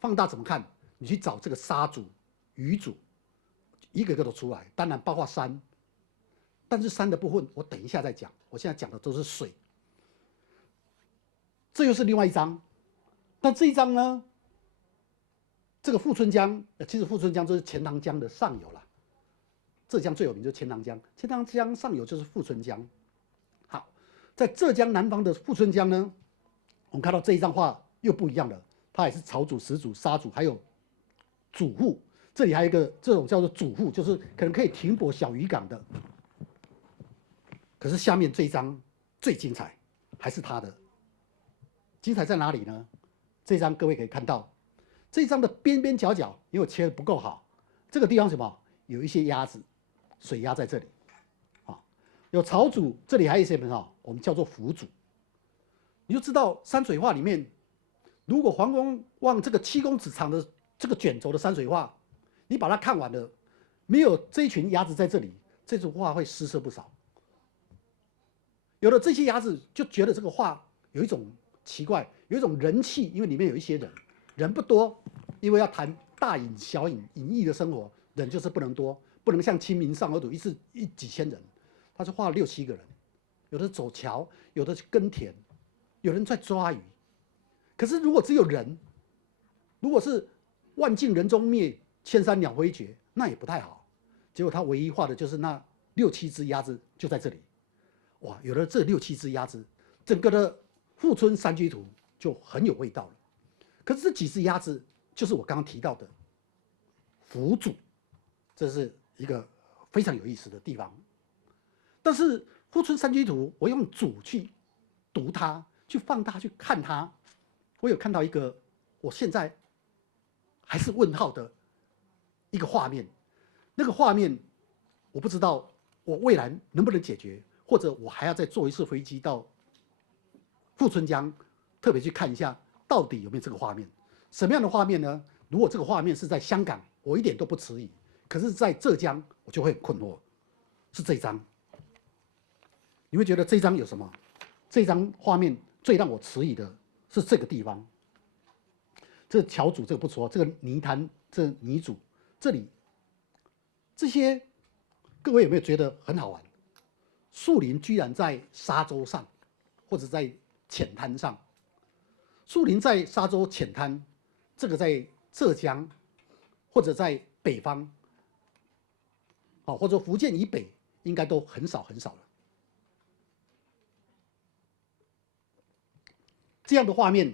放大怎么看？你去找这个沙组、鱼组，一个个都出来。当然包括山，但是山的部分我等一下再讲。我现在讲的都是水。这又是另外一张，那这一张呢？这个富春江，其实富春江就是钱塘江的上游了。浙江最有名就是钱塘江，钱塘江上游就是富春江。好，在浙江南方的富春江呢，我们看到这一张画又不一样了，它也是草组、石组、沙组，还有主户。这里还有一个这种叫做主户，就是可能可以停泊小渔港的。可是下面这一张最精彩，还是它的。精彩在哪里呢？这张各位可以看到，这张的边边角角，因为我切的不够好，这个地方什么有一些鸭子，水鸭在这里，有草组，这里还有一些什么，我们叫做浮组。你就知道山水画里面，如果黄公望这个7公尺长的这个卷轴的山水画，你把它看完了，没有这一群鸭子在这里，这幅画会失色不少。有了这些鸭子，就觉得这个画有一种奇怪，有一种人气，因为里面有一些人，人不多，因为要谈大隐小隐隐逸的生活，人就是不能多，不能像清明上河图一次几千人，他就画了6、7个人，有的走桥，有的去耕田，有人在抓鱼。可是如果只有人，如果是万径人踪灭，千山鸟飞绝，那也不太好。结果他唯一画的就是那6、7只鸭子就在这里，哇！有了这6、7只鸭子，整个的富春山居图就很有味道了。可是这几只鸭子就是我刚刚提到的辅主，这是一个非常有意思的地方。但是富春山居图，我用主去读它，去放大去看它，我有看到一个我现在还是问号的一个画面。那个画面我不知道我未来能不能解决，或者我还要再坐一次飞机到富春江，特别去看一下到底有没有这个画面。什么样的画面呢？如果这个画面是在香港，我一点都不迟疑；可是，在浙江，我就会很困惑。是这张，你会觉得这张有什么？这张画面最让我迟疑的是这个地方。这个桥主这个不错，这个泥滩，这个泥主这里。这些各位有没有觉得很好玩？树林居然在沙洲上，或者在浅滩上。树林在沙洲浅滩，这个在浙江或者在北方，或者福建以北，应该都很少很少了。这样的画面，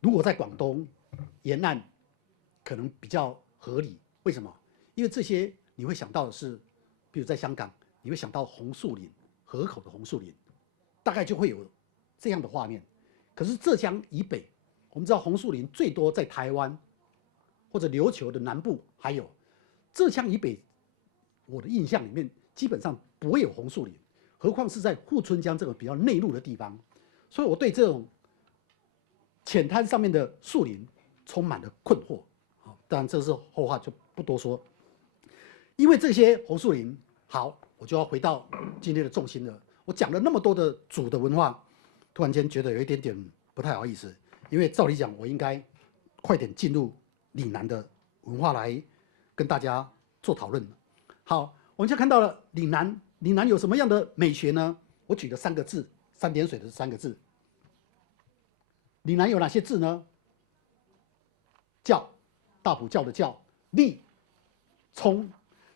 如果在广东沿岸，可能比较合理。为什么？因为这些你会想到的是，比如在香港，你会想到红树林，河口的红树林，大概就会有这样的画面。可是浙江以北，我们知道红树林最多在台湾或者琉球的南部，还有浙江以北，我的印象里面基本上不会有红树林，何况是在富春江这个比较内陆的地方。所以我对这种浅滩上面的树林充满了困惑。当然这是后话，就不多说。因为这些红树林，好，我就要回到今天的重心了。我讲了那么多的主的文化，突然间觉得有一点点不太好意思，因为照理讲，我应该快点进入岭南的文化来跟大家做讨论。好，我们就看到了岭南，岭南有什么样的美学呢？我举了3个字，3点水的3个字。岭南有哪些字呢？教，大埔教的教，立，冲。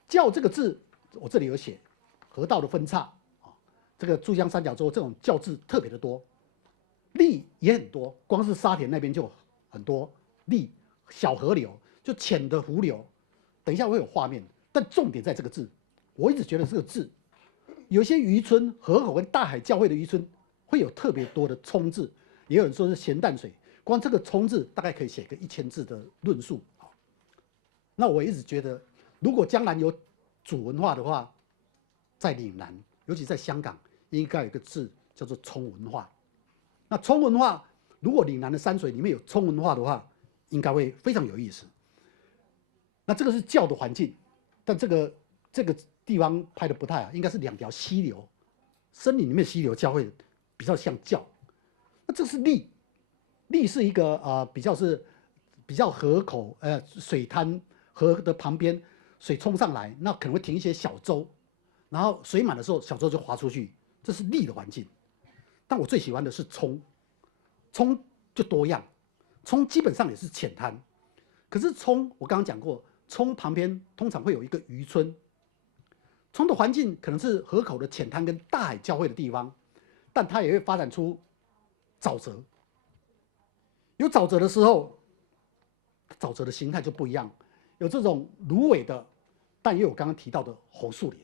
教这个字，我这里有写，河道的分叉啊，这个珠江三角洲这种教字特别的多，立也很多，光是沙田那边就很多立，小河流就浅的湖流，等一下会有画面，但重点在这个字，我一直觉得这个字，有些渔村河口跟大海交汇的渔村会有特别多的冲字，也有人说是咸淡水，光这个冲字大概可以写个1000字的论述。那我一直觉得，如果将来有主文化的话，在岭南，尤其在香港，应该有一个字叫做冲文化。那冲文化，如果岭南的山水里面有冲文化的话，应该会非常有意思。那这个是教的环境，但这个地方拍的不太好，应该是2条溪流，森林里面溪流交汇，比较像教。那这是立，立是一个比较河口水滩。河的旁边水冲上来，那可能会停一些小舟，然后水满的时候，小舟就划出去，这是立的环境。但我最喜欢的是冲，冲就多样，冲基本上也是浅滩，可是冲我刚刚讲过，冲旁边通常会有一个渔村，冲的环境可能是河口的浅滩跟大海交汇的地方，但它也会发展出沼泽。有沼泽的时候，沼泽的形态就不一样。有这种芦苇的，但也有刚刚提到的红树林，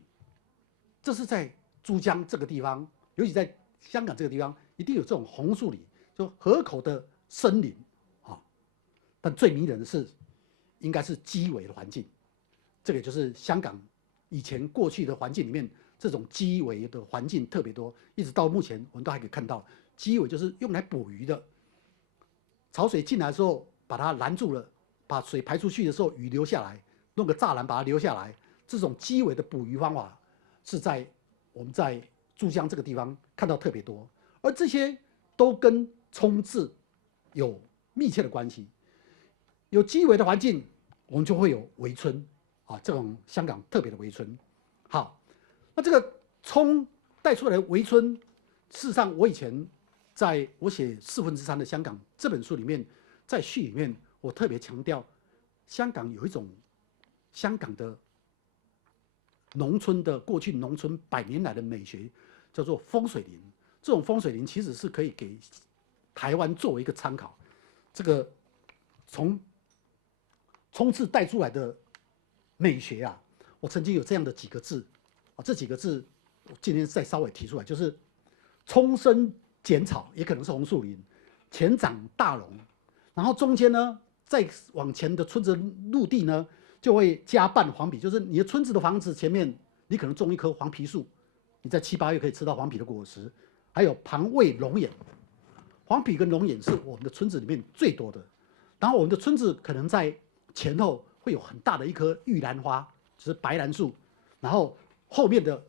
这是在珠江这个地方，尤其在香港这个地方，一定有这种红树林，就河口的森林啊。但最迷人的是，应该是基围的环境，这个就是香港以前过去的环境里面，这种基围的环境特别多，一直到目前我们都还可以看到，基围就是用来捕鱼的，潮水进来的时候把它拦住了。把水排出去的时候，鱼留下来，弄个栅栏把它留下来。这种基围的捕鱼方法是在我们在珠江这个地方看到特别多，而这些都跟冲字有密切的关系。有基围的环境，我们就会有围村啊，这种香港特别的围村。好，那这个葱带出来的围村，事实上我以前在我写3/4的香港这本书里面，在序里面我特别强调，香港有一种香港的农村的过去农村100年来的美学，叫做风水林。这种风水林其实是可以给台湾作为一个参考。这个从冲刺带出来的美学啊，我曾经有这样的几个字啊，这几个字我今天再稍微提出来，就是冲生剪草，也可能是红树林，前长大榕，然后中间呢，再往前的村子陆地呢，就会加拌黄皮，就是你的村子的房子前面，你可能种一棵黄皮树，你在7、8月可以吃到黄皮的果实，还有旁卫龙眼，黄皮跟龙眼是我们的村子里面最多的，然后我们的村子可能在前后会有很大的一棵玉兰花，就是白兰树，然后后面的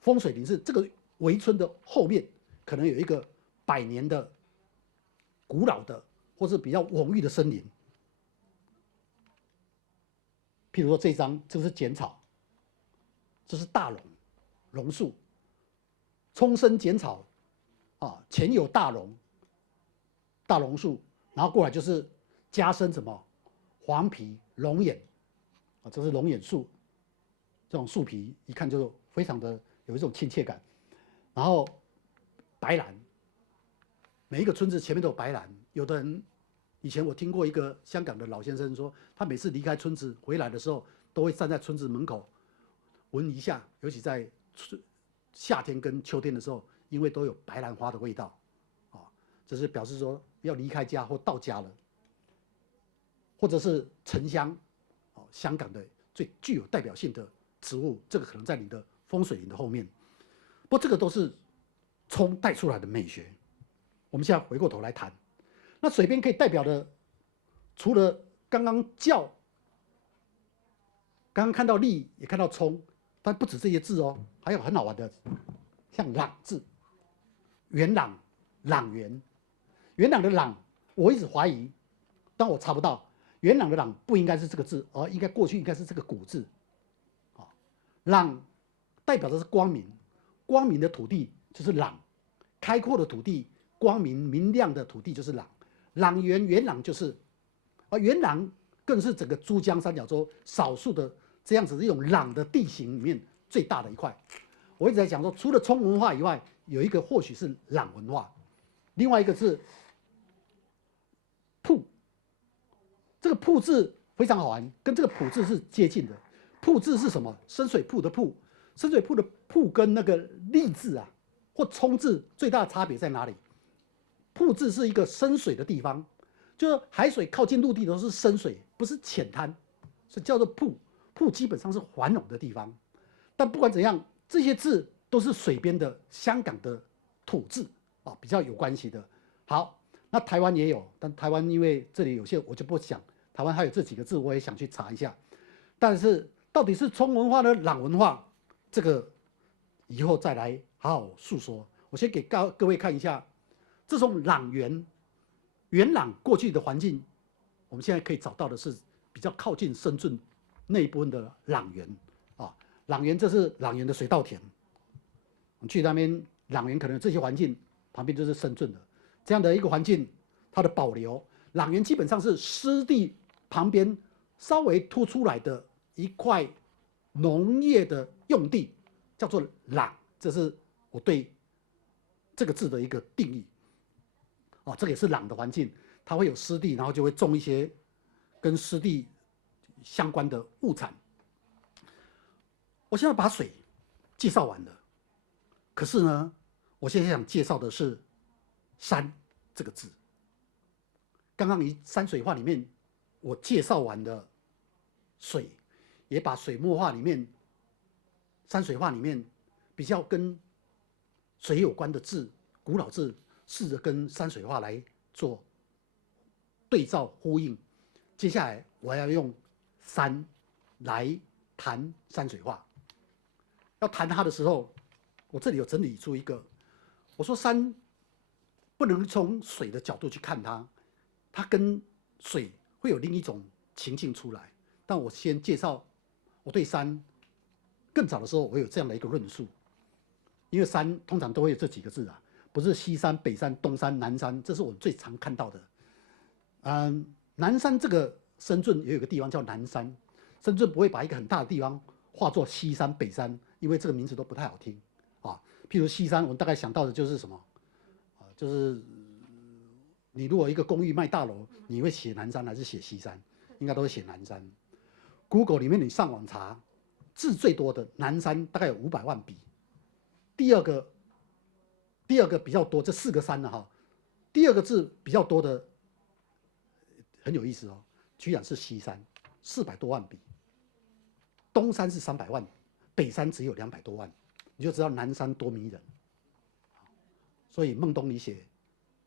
风水林是这个围村的后面，可能有一个100年的古老的或是比较蓊郁的森林。譬如说这张，这是剪草，这是大榕树，冲生剪草啊，前有大榕树，然后过来就是加深什么黄皮龙眼啊，这是龙眼树，这种树皮一看就非常的有一种亲切感。然后白兰，每一个村子前面都有白兰。有的人以前我听过一个香港的老先生说，他每次离开村子回来的时候，都会站在村子门口闻一下，尤其在夏天跟秋天的时候，因为都有白兰花的味道啊，这是表示说要离开家或到家了。或者是沉香，哦，香港的最具有代表性的植物，这个可能在你的风水林的后面。不过这个都是葱带出来的美学。我们现在回过头来谈，那水边可以代表的，除了刚刚叫，刚刚看到栗，也看到葱，但不止这些字哦，还有很好玩的，像朗字，元朗、朗元，元朗的朗，我一直怀疑，但我查不到。元朗的朗不应该是这个字，而应该过去应该是这个古字。啊，朗代表的是光明，光明的土地就是朗，开阔的土地，光明明亮的土地就是朗。朗元朗就是，而元朗更是整个珠江三角洲少数的这样子一种朗的地形里面最大的一块。我一直在讲说，除了葱文化以外，有一个或许是朗文化，另外一个是铺。这个铺字非常好玩，跟这个浦字是接近的。铺字是什么？深水埗的铺，深水埗的铺跟那个立字啊，或冲字最大的差别在哪里？铺字是一个深水的地方，就是海水靠近陆地都是深水，不是浅滩，所以叫做铺。铺基本上是环拢的地方。但不管怎样，这些字都是水边的香港的土字啊，比较有关系的。好。那台湾也有，但台湾因为这里有些我就不讲。台湾还有这几个字，我也想去查一下。但是到底是葱文化呢，朗文化，这个以后再来好好诉说。我先给各位看一下，这种朗元朗过去的环境，我们现在可以找到的是比较靠近深圳那一部分的朗元啊。朗元这是朗元的水稻田，我们去那边朗元可能这些环境旁边就是深圳的。这样的一个环境，它的保留，朗园基本上是湿地旁边稍微突出来的一块农业的用地，叫做朗，这是我对这个字的一个定义。哦，这个也是朗的环境，它会有湿地，然后就会种一些跟湿地相关的物产。我现在把水介绍完了，可是呢，我现在想介绍的是山这个字。刚刚山水画里面我介绍完的水，也把水墨画里面、山水画里面比较跟水有关的字、古老字，试着跟山水画来做对照呼应。接下来我要用山来谈山水画。要谈它的时候，我这里有整理出一个，我说山不能从水的角度去看它，它跟水会有另一种情境出来。但我先介绍我对山更早的时候，我有这样的一个论述，因为山通常都会有这几个字啊，不是西山、北山、东山、南山，这是我们最常看到的。南山这个深圳也有个地方叫南山，深圳不会把一个很大的地方化作西山、北山，因为这个名字都不太好听啊。譬如西山，我们大概想到的就是什么啊？就是你如果一个公寓卖大楼，你会写南山还是写西山？应该都会写南山。Google 里面你上网查，字最多的南山大概有500万笔。第二个比较多，这4个山了哈。第二个字比较多的很有意思哦，居然是西山，400多万笔。东山是300万，北山只有200多万，你就知道南山多迷人。所以孟东篱写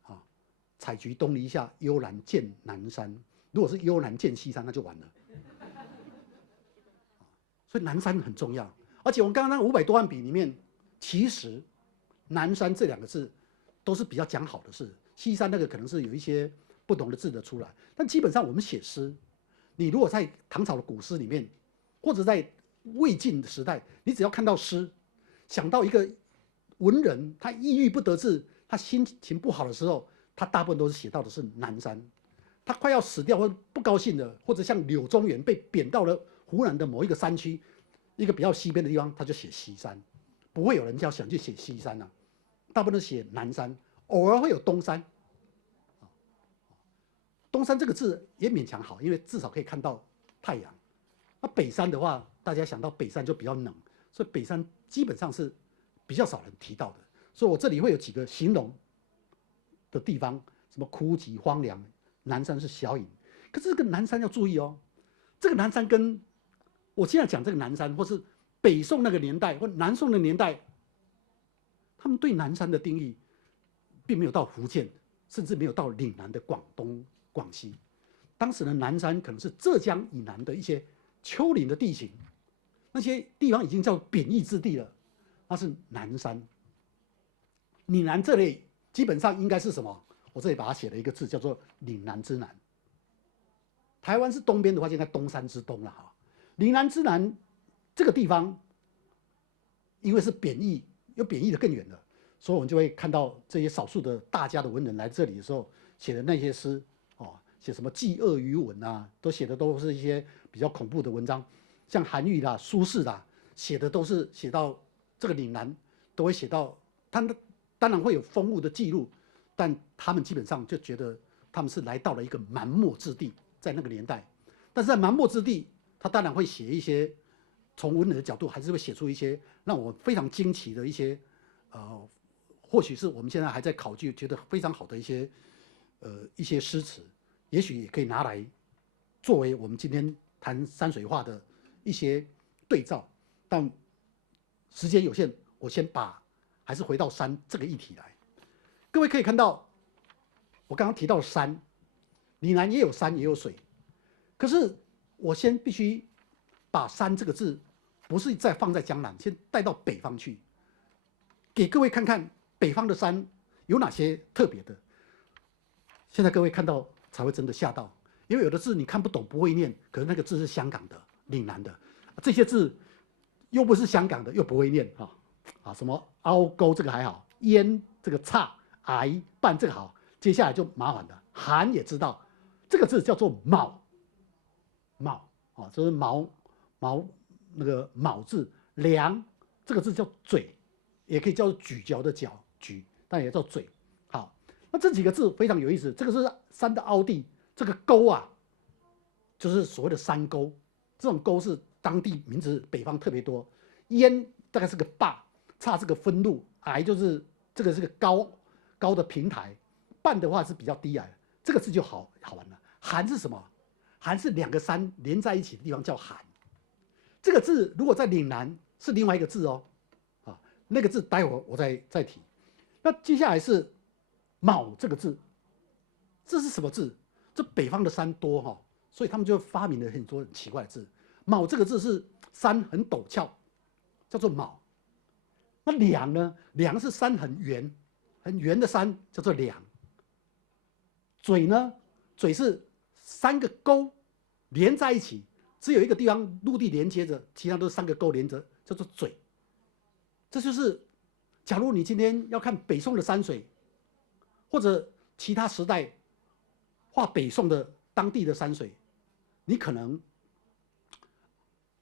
啊，采菊东篱下，悠然见南山。如果是悠然见西山，那就完了。所以南山很重要，而且我们刚刚那500多万笔里面，其实南山这2个字都是比较讲好的事，西山那个可能是有一些不同的字的出来，但基本上我们写诗，你如果在唐朝的古诗里面，或者在魏晋的时代，你只要看到诗，想到一个文人他抑郁不得志，他心情不好的时候，他大部分都是写到的是南山。他快要死掉或不高兴了，或者像柳宗元被贬到了湖南的某一个山区，一个比较西边的地方，他就写西山，不会有人想去写西山啊，大部分都写南山，偶尔会有东山。东山这个字也勉强好，因为至少可以看到太阳。那北山的话，大家想到北山就比较冷，所以北山基本上是比较少人提到的。所以我这里会有几个形容的地方，什么枯寂荒凉。南山是小隐，可是这个南山要注意哦，这个南山跟我现在讲这个南山，或是北宋那个年代或南宋的年代，他们对南山的定义，并没有到福建，甚至没有到岭南的广东、广西。当时的南山可能是浙江以南的一些丘陵的地形，那些地方已经叫贬义之地了，那是南山。岭南这类基本上应该是什么？我这里把它写了一个字，叫做岭南之南。台湾是东边的话，就应该东山之东了哈。岭南之南这个地方，因为是贬义，又贬义的更远了，所以我们就会看到这些少数的大家的文人来这里的时候写的那些诗哦，写什么祭恶余文啊，都写的都是一些比较恐怖的文章，像韩愈啦、苏轼啦，写的都是写到这个岭南，都会写到他当然会有风物的记录。但他们基本上就觉得他们是来到了一个蛮漠之地，在那个年代。但是在蛮漠之地，他当然会写一些，从文人的角度还是会写出一些让我非常惊奇的一些，或许是我们现在还在考据，觉得非常好的一些诗词，也许也可以拿来作为我们今天谈山水画的一些对照。但时间有限，我先还是回到山这个议题来。各位可以看到，我刚刚提到山，岭南也有山也有水，可是我先必须把山这个字，不是再放在江南，先带到北方去，给各位看看北方的山有哪些特别的。现在各位看到才会真的吓到，因为有的字你看不懂不会念，可是那个字是香港的、岭南的，这些字又不是香港的，又不会念什么凹沟这个还好，烟这个叉。癌办这个好，接下来就麻烦了。韩也知道这个字叫做卯，就是毛那个卯字。梁这个字叫嘴，也可以叫咀嚼的嚼咀，但也叫嘴。好，那这几个字非常有意思。这个是山的凹地，这个沟啊，就是所谓的山沟。这种沟是当地名字北方特别多。烟大概是个坝，叉是个分路，癌就是这个是个高的平台，半的话是比较低矮的，这个字就好玩了。寒是什么？寒是2个山连在一起的地方叫寒。这个字如果在岭南是另外一个字哦，那个字待会儿我再提。那接下来是卯这个字，这是什么字？这北方的山多所以他们就发明了很多很奇怪的字。卯这个字是山很陡峭，叫做卯。那梁呢？梁是山很圆的山，叫做梁。嘴呢？嘴是3个沟连在一起，只有一个地方陆地连接着，其他都是3个沟连着，叫做嘴。这就是假如你今天要看北宋的山水，或者其他时代画北宋的当地的山水，你可能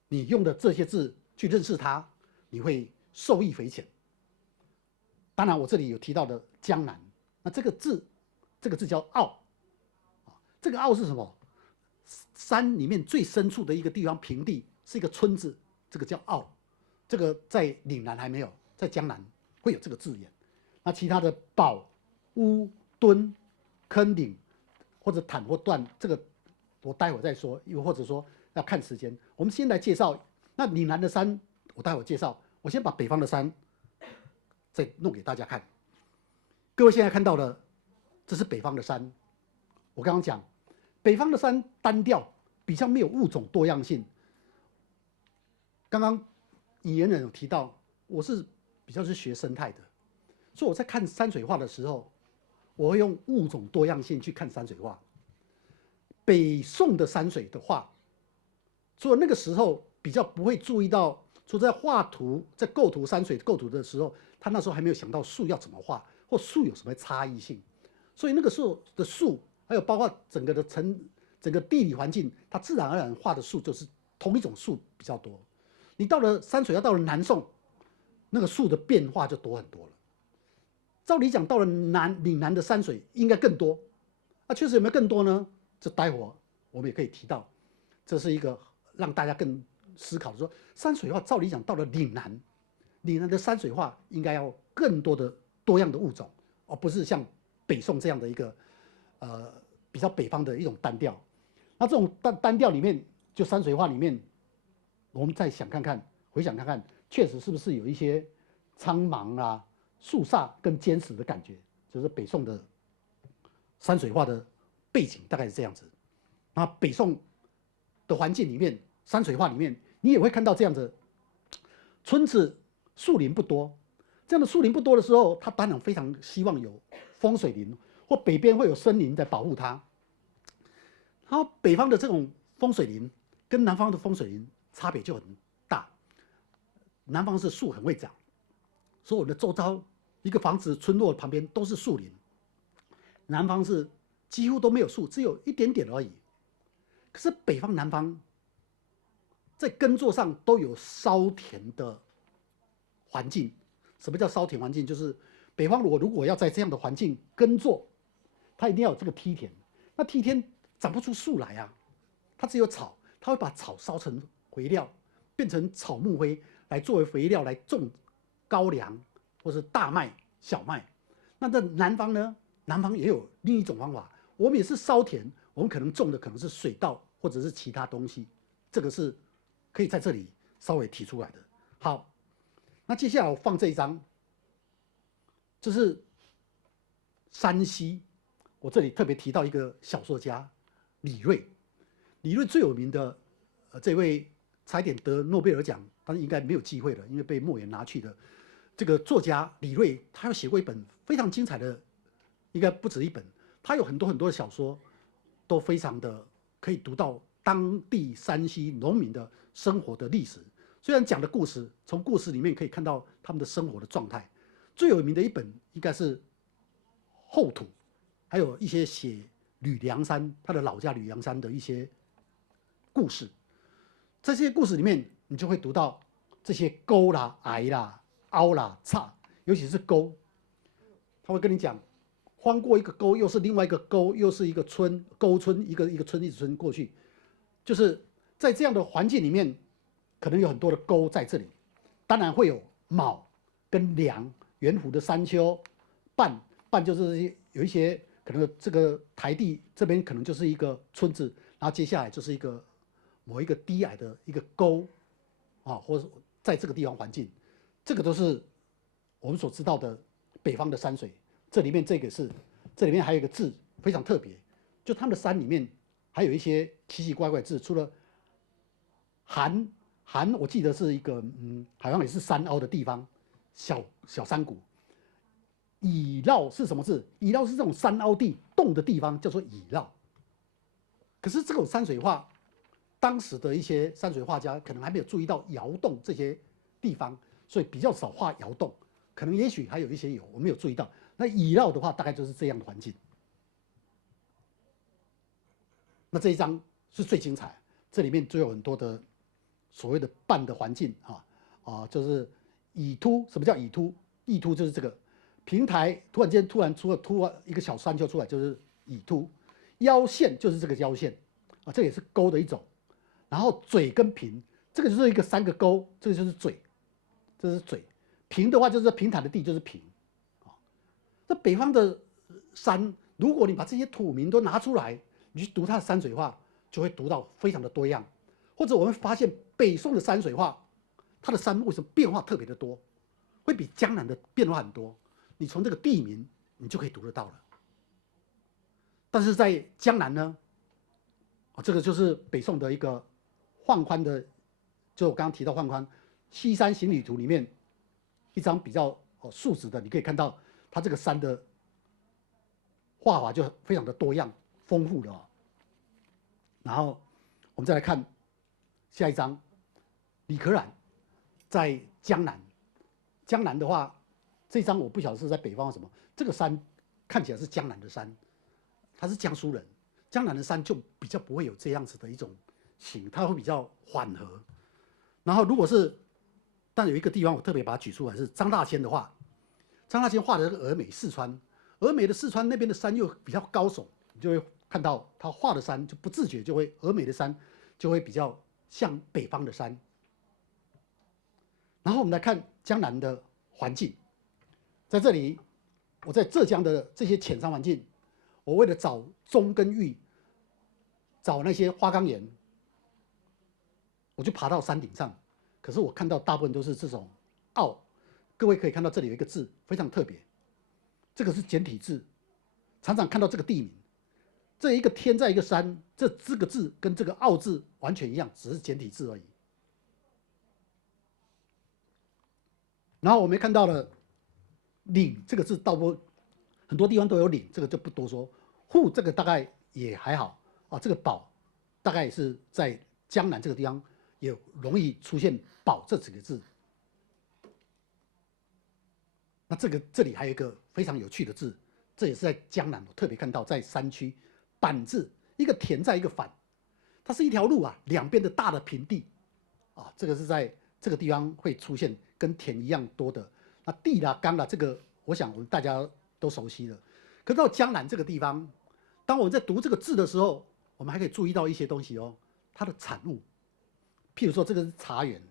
你用的这些字去认识它，你会受益匪浅。当然，我这里有提到的江南，那这个字叫坳，这个坳是什么？山里面最深处的一个地方平地是一个村子，这个叫坳。这个在岭南还没有，在江南会有这个字眼。那其他的堡、屋、墩、坑岭或者坦或段，这个我待会再说，又或者说要看时间。我们先来介绍那岭南的山，我待会介绍。我先把北方的山再弄给大家看。各位现在看到的，这是北方的山。我刚刚讲，北方的山单调，比较没有物种多样性。刚刚引言人有提到，我是比较是学生态的，所以我在看山水画的时候，我会用物种多样性去看山水画。北宋的山水的画，所以那个时候比较不会注意到，说在画图、在构图山水构图的时候，他那时候还没有想到树要怎么画，或树有什么差异性。所以那个时候的树，还有包括整个地理环境，它自然而然画的树就是同一种树比较多。你到了山水，要到了南宋，那个树的变化就多很多了。照理讲，到了岭南的山水应该更多，确实有没有更多呢？这待会我们也可以提到，这是一个让大家更思考的说，山水画照理讲到了岭南的山水画应该要更多的多样的物种，而不是像北宋这样的一个比较北方的一种单调。那这种单调里面，就山水画里面，我们再回想看看，确实是不是有一些苍茫啊、肃杀跟坚实的感觉，就是北宋的山水画的背景大概是这样子。那北宋的环境里面，山水画里面，你也会看到这样子，村子树林不多，这样的树林不多的时候，他当然非常希望有风水林，或北边会有森林在保护它。然后北方的这种风水林跟南方的风水林差别就很大，南方是树很会长，所以我的周遭一个房子村落旁边都是树林，南方是几乎都没有树，只有一点点而已。可是北方南方在耕作上都有烧田的环境。什么叫烧田环境？就是北方如果要在这样的环境耕作，它一定要有这个梯田，那梯田长不出树来啊，它只有草，它会把草烧成肥料，变成草木灰来作为肥料来种高粱或是大麦、小麦。那在南方呢？南方也有另一种方法，我们也是烧田，我们可能种的可能是水稻或者是其他东西，这个是可以在这里稍微提出来的。好，那接下来我放这一张，这是山西，我这里特别提到一个小说家李锐。李锐最有名的这位差一点得诺贝尔奖，但是应该没有机会了，因为被莫言拿去的这个作家李锐，他有写过一本非常精彩的，应该不止一本，他有很多的小说，都非常的可以读到当地山西农民的生活的历史。虽然讲的故事，从故事里面可以看到他们的生活的状态。最有名的一本应该是《后土》，还有一些写吕梁山他的老家吕梁山的一些故事。在这些故事里面，你就会读到这些沟啦、崖啦、凹啦、岔，尤其是沟，他会跟你讲，翻过一个沟，又是另外一个沟，又是一个村，沟村一个村一村过去，就是在这样的环境里面，可能有很多的沟在这里，当然会有卯跟梁，圆弧的山丘，半就是有一些可能这个台地这边可能就是一个村子，然后接下来就是某一个低矮的一个沟啊，或者在这个地方环境，这个都是我们所知道的北方的山水。这里面还有一个字非常特别，就他们的山里面还有一些奇奇怪怪的字，除了寒，我记得是一个好像也是山凹的地方，小山谷。蚁涝是什么字？蚁涝是这种山凹地洞的地方，叫做蚁涝。可是这种山水画，当时的一些山水画家可能还没有注意到窑洞这些地方，所以比较少画窑洞。可能也许还有一些有，我没有注意到。那乙烙的话，大概就是这样的环境。那这一张是最精彩，这里面就有很多的所谓的半的环境就是乙凸。什么叫乙凸？乙凸就是这个平台突然出了一个小山丘出来，就是乙凸。腰线就是这个腰线这也是勾的一种。然后嘴跟平，这个就是一个3个勾，这个就是嘴，这是嘴。平的话就是平坦的地就是平这北方的山，如果你把这些土名都拿出来，你去读它的山水画，就会读到非常的多样。或者我们发现北宋的山水画，它的山为什么变化特别的多，会比江南的变化很多？你从这个地名你就可以读得到了。但是在江南呢，这个就是北宋的一个宦官的，就我刚刚提到宦官《西山行旅图》里面一张比较竖直的，你可以看到它这个山的画法就非常的多样丰富了然后我们再来看下一张，李可染在江南。江南的话，这张我不晓得是在北方什么，这个山看起来是江南的山，他是江苏人，江南的山就比较不会有这样子的一种形，它会比较缓和。然后如果是，但有一个地方我特别把它举出来，是张大千的话，张大千画的这个峨眉四川，峨眉的四川那边的山又比较高耸，你就会看到他画的山就不自觉就会峨眉的山就会比较像北方的山。然后我们来看江南的环境，在这里我在浙江的这些浅山环境，我为了找钟跟玉，找那些花岗岩，我就爬到山顶上。可是我看到大部分都是这种凹，各位可以看到这里有一个字非常特别，这个是简体字，常常看到这个地名，这一个天在一个山，这个字跟这个凹字完全一样，只是简体字而已。然后我们看到了岭这个字，很多地方都有岭，这个就不多说。户这个大概也还好这个宝大概也是在江南这个地方也容易出现宝这几个字。那这里还有一个非常有趣的字，这也是在江南我特别看到，在山区板字，一个田在一个反，它是一条路两边的大的平地这个是在这个地方会出现跟田一样多的。那地啦缸啦，这个我想我们大家都熟悉了。可是到江南这个地方，当我们在读这个字的时候，我们还可以注意到一些东西它的产物，譬如说这个是茶园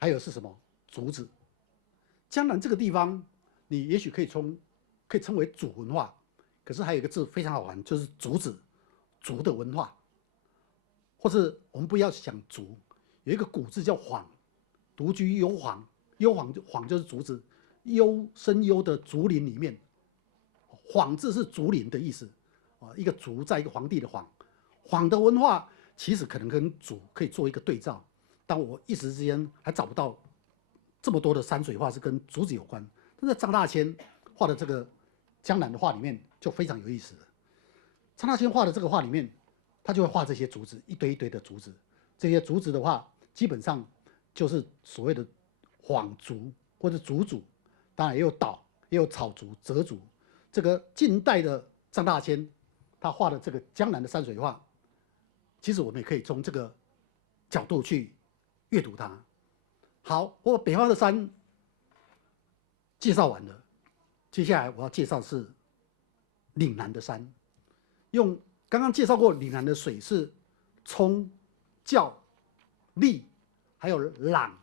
还有是什么竹子。江南这个地方，你也许可以称为竹文化，可是还有一个字非常好玩，就是竹子，竹的文化。或是我们不要想竹，有一个古字叫幌，独居幽篁，幽篁就是竹子，深幽的竹林里面，幌字是竹林的意思一个竹在一个皇帝的皇，幌的文化其实可能跟竹可以做一个对照，但我一时之间还找不到这么多的山水画是跟竹子有关。但是张大千画的这个江南的画里面就非常有意思了。张大千画的这个画里面，他就会画这些竹子，一堆一堆的竹子。这些竹子的话，基本上就是所谓的幌竹或者竹组，当然也有倒，也有草竹、折竹。这个近代的张大千，他画的这个江南的山水画，其实我们也可以从这个角度去阅读它。好，我北方的山介绍完了，接下来我要介绍的是岭南的山。刚刚介绍过，岭南的水是冲、叫、砾，还有朗、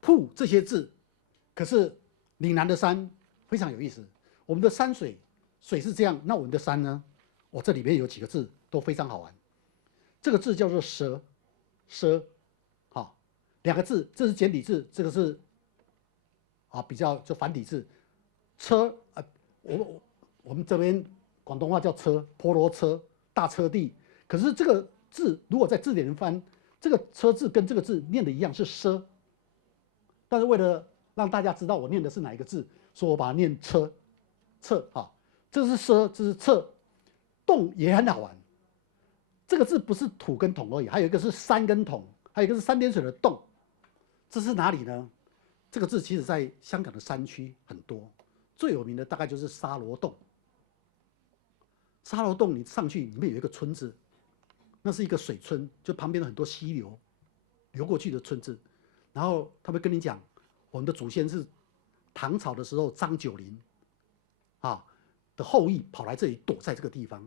瀑这些字。可是岭南的山非常有意思，我们的山水是这样，那我们的山呢？这里面有几个字都非常好玩。这个字叫做蛇，两个字，这是简体字，这个是比较就繁体字。车我们这边广东话叫车，婆罗车，大车地。可是这个字如果在字典翻，这个车字跟这个字念的一样是奢，但是为了让大家知道我念的是哪一个字，所以我把它念车，这是奢，这是侧，洞也很好玩。这个字不是土跟桶而已，还有一个是山跟桶，还有一个是三点水的洞。这是哪里呢？这个字其实在香港的山区很多，最有名的大概就是沙螺洞。沙螺洞你上去，里面有一个村子，那是一个水村，就旁边有很多溪流流过去的村子。然后他会跟你讲，我们的祖先是唐朝的时候张九龄的后裔跑来这里躲在这个地方，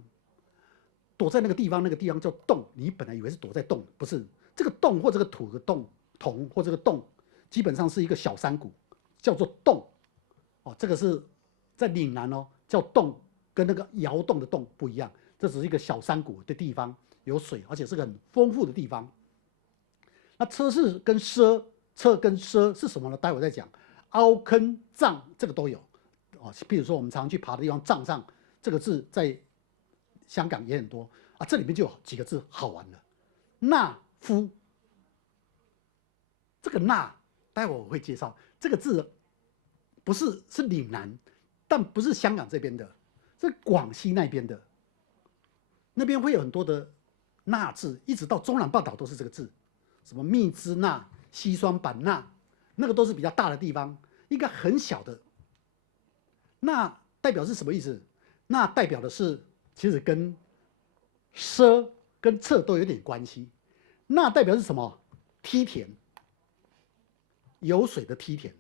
躲在那个地方叫洞。你本来以为是躲在洞，不是，这个洞或这个土的洞桶或这个洞，基本上是一个小山谷，叫做洞。这个是在岭南叫洞，跟那个窑洞的洞不一样，这只是一个小山谷的地方，有水，而且是个很丰富的地方。那车跟奢是什么呢？待会再讲。凹坑藏这个都有比如说我们常去爬的地方，藏上这个字在香港也很多这里面就有几个字好玩了。纳夫，这个纳待会我会介绍，这个字是岭南，但不是香港这边的，是广西那边的，那边会有很多的钠字，一直到中南半岛都是这个字，什么密支那、西双版纳，那个都是比较大的地方，一个很小的。那代表是什么意思？那代表的是其实跟奢跟侧都有点关系。那代表是什么？梯田，有水的梯田。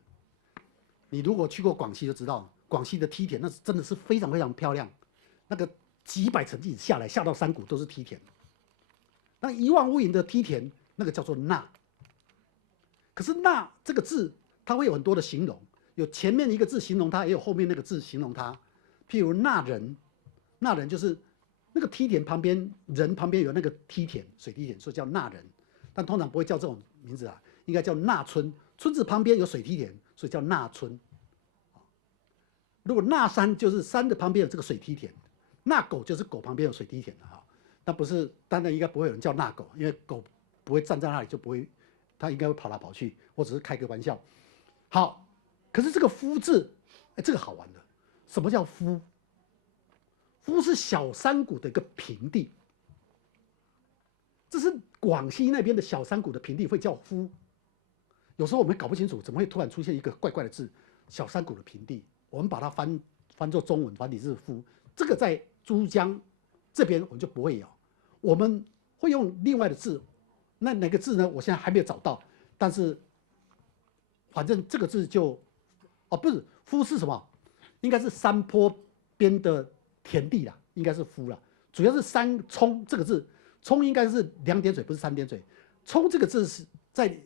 你如果去过广西就知道，广西的梯田那真的是非常非常漂亮，那个几百层地下来，下到山谷都是梯田。那一望无垠的梯田，那个叫做那。可是那这个字，它会有很多的形容，有前面一个字形容它，也有后面那个字形容它。譬如那人，那人就是那个梯田旁边，人旁边有那个梯田，水梯田，所以叫那人。但通常不会叫这种名字应该叫那村。村子旁边有水梯田，所以叫那村。如果那山就是山的旁边有这个水梯田，那狗就是狗旁边有水梯田的但不是，当然应该不会有人叫那狗，因为狗不会站在那里，就不会，它应该会跑来跑去，或者是开个玩笑。好，可是这个夫字，这个好玩的，什么叫夫？夫是小山谷的一个平地，这是广西那边的小山谷的平地会叫夫。有时候我们搞不清楚，怎么会突然出现一个怪怪的字，小山谷的平地，我们把它翻作中文繁体字夫，这个在珠江这边我们就不会有，我们会用另外的字，那哪个字呢？我现在还没有找到，但是反正这个字就不是夫是什么？应该是山坡边的田地啦，应该是夫啦。主要是冲这个字，冲应该是2点水，不是3点水。冲这个字是在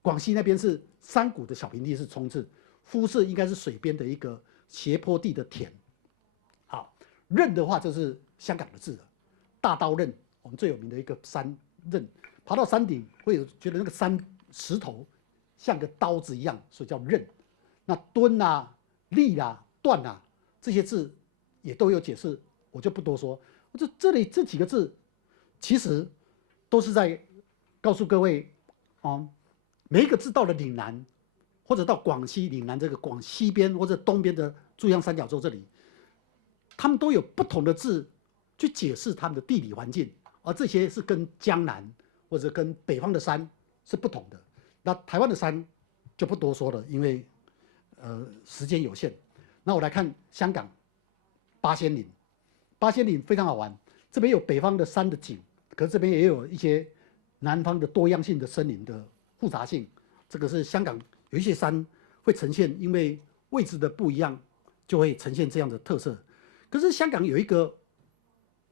广西那边是山谷的小平地是冲字，夫是应该是水边的一个斜坡地的田。好，刃的话就是香港的字了，大刀刃，我们最有名的一个山刃，爬到山顶会有觉得那个山石头像个刀子一样，所以叫刃。那墩啊、立啊、断啊这些字也都有解释，我就不多说。这里这几个字其实都是在告诉各位每一个字到了岭南，或者到广西岭南这个广西边或者东边的珠江三角洲这里，他们都有不同的字去解释他们的地理环境，而这些是跟江南或者跟北方的山是不同的。那台湾的山就不多说了，因为时间有限。那我来看香港八仙岭，八仙岭非常好玩，这边有北方的山的景，可是这边也有一些南方的多样性的森林的复杂性。这个是香港有一些山会呈现，因为位置的不一样，就会呈现这样的特色。可是香港有一个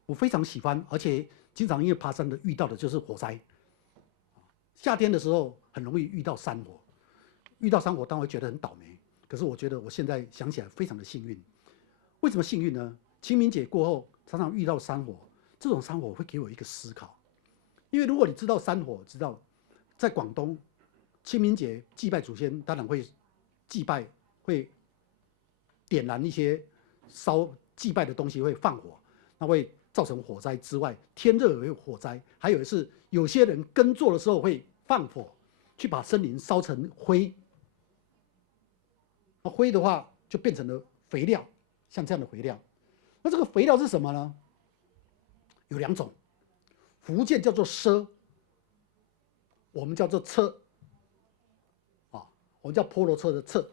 我非常喜欢，而且经常因为爬山的遇到的就是火灾。夏天的时候很容易遇到山火，遇到山火当然会觉得很倒霉。可是我觉得我现在想起来非常的幸运。为什么幸运呢？清明节过后常常遇到山火，这种山火会给我一个思考。因为如果你知道山火，知道在广东清明节祭拜祖先，当然会祭拜，会点燃一些祭拜的东西，会放火，那会造成火灾之外，天热也会有火灾。还有是有些人耕作的时候会放火，去把森林烧成灰。那灰的话就变成了肥料，像这样的肥料。那这个肥料是什么呢？有2种，福建叫做畲，我们叫做侧，啊，我们叫菠萝侧的侧。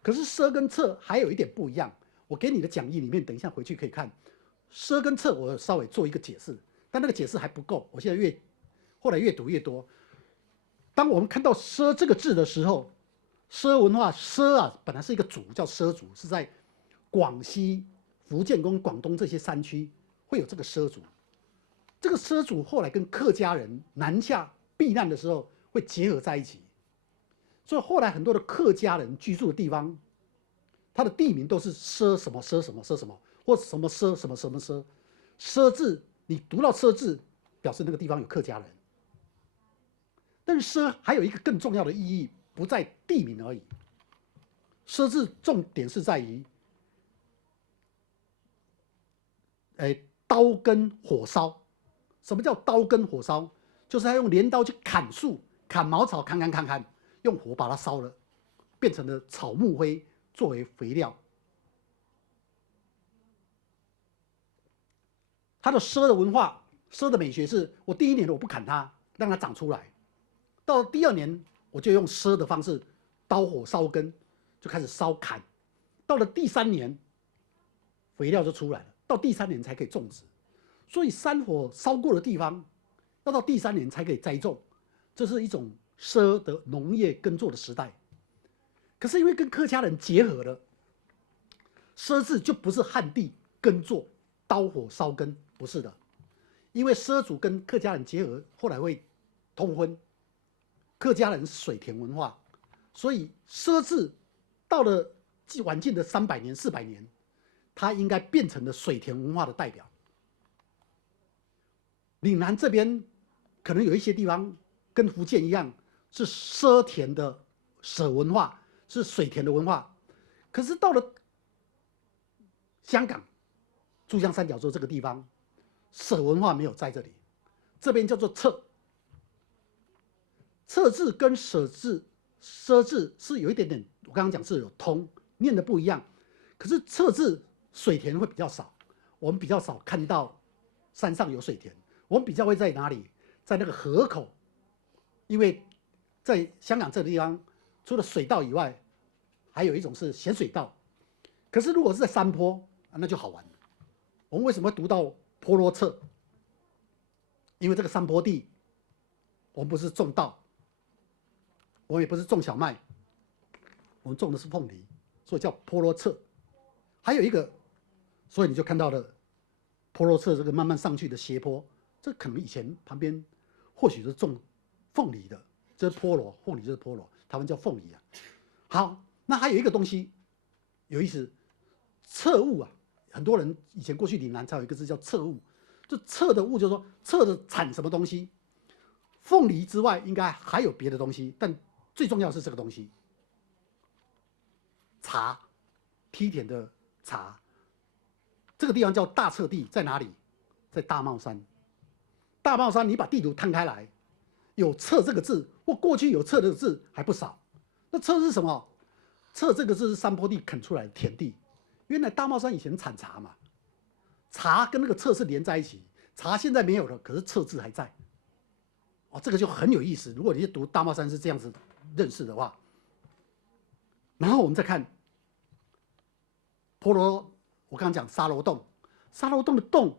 可是畲跟侧还有一点不一样，我给你的讲义里面，等一下回去可以看。畲跟侧我稍微做一个解释，但那个解释还不够，我现在后来越读越多。当我们看到畲这个字的时候，畲文化，畲啊，本来是一个族，叫畲族，是在广西、福建跟广东这些山区会有这个畲族。这个畲族后来跟客家人南下避难的时候会结合在一起，所以后来很多的客家人居住的地方，它的地名都是畲什么畲什么畲什么，或什么畲什么什么畲。畲字，你读到畲字，表示那个地方有客家人。但是畲还有一个更重要的意义，不在地名而已。畲字重点是在于，刀耕火烧。什么叫刀耕火烧？就是他用镰刀去砍树、砍茅草，砍，用火把它烧了，变成了草木灰作为肥料。它的畲的文化、畲的美学是，我第1年我不砍它，让它长出来，到第2年我就用畲的方式，刀火烧根，就开始烧砍，到了第3年，肥料就出来了，到第3年才可以种植。所以山火烧过的地方，要到第3年才可以栽种，这是一种畲的农业耕作的时代。可是因为跟客家人结合了，畲字就不是旱地耕作、刀火烧根，不是的。因为畲族跟客家人结合，后来会通婚，客家人是水田文化，所以畲字到了晚近的300年、400年，它应该变成了水田文化的代表。岭南这边可能有一些地方跟福建一样，是畲田的舍文化，是水田的文化。可是到了香港、珠江三角洲这个地方，舍文化没有在这里，这边叫做侧。侧字跟舍字、畲字是有一点点，我刚刚讲是有通，念的不一样。可是侧字水田会比较少，我们比较少看到山上有水田。我们比较会在哪里？在那个河口，因为在香港这个地方，除了水道以外，还有一种是咸水道。可是如果是在山坡，那就好玩了。我们为什么会读到坡罗侧？因为这个山坡地，我们不是种稻，我们也不是种小麦，我们种的是凤梨，所以叫坡罗侧。还有一个，所以你就看到了坡罗侧这个慢慢上去的斜坡。这可能以前旁边或许是种凤梨的，这是菠萝，凤梨就是菠萝，台湾叫凤梨啊。好，那还有一个东西有意思，侧物啊，很多人以前过去岭南才有一个字叫侧物，就侧的物就是说侧的产什么东西，凤梨之外应该还有别的东西，但最重要的是这个东西，茶，梯田的茶。这个地方叫大侧地，在哪里？在大帽山。大帽山，你把地图摊开来，有侧这个字，或过去有侧这个字还不少。那侧是什么？侧这个字是山坡地垦出来的田地。原来大帽山以前产茶嘛，茶跟那个侧是连在一起。茶现在没有了，可是侧字还在。哦，这个就很有意思。如果你读大帽山是这样子认识的话，然后我们再看坡罗，我刚刚讲沙罗洞，沙罗洞的洞，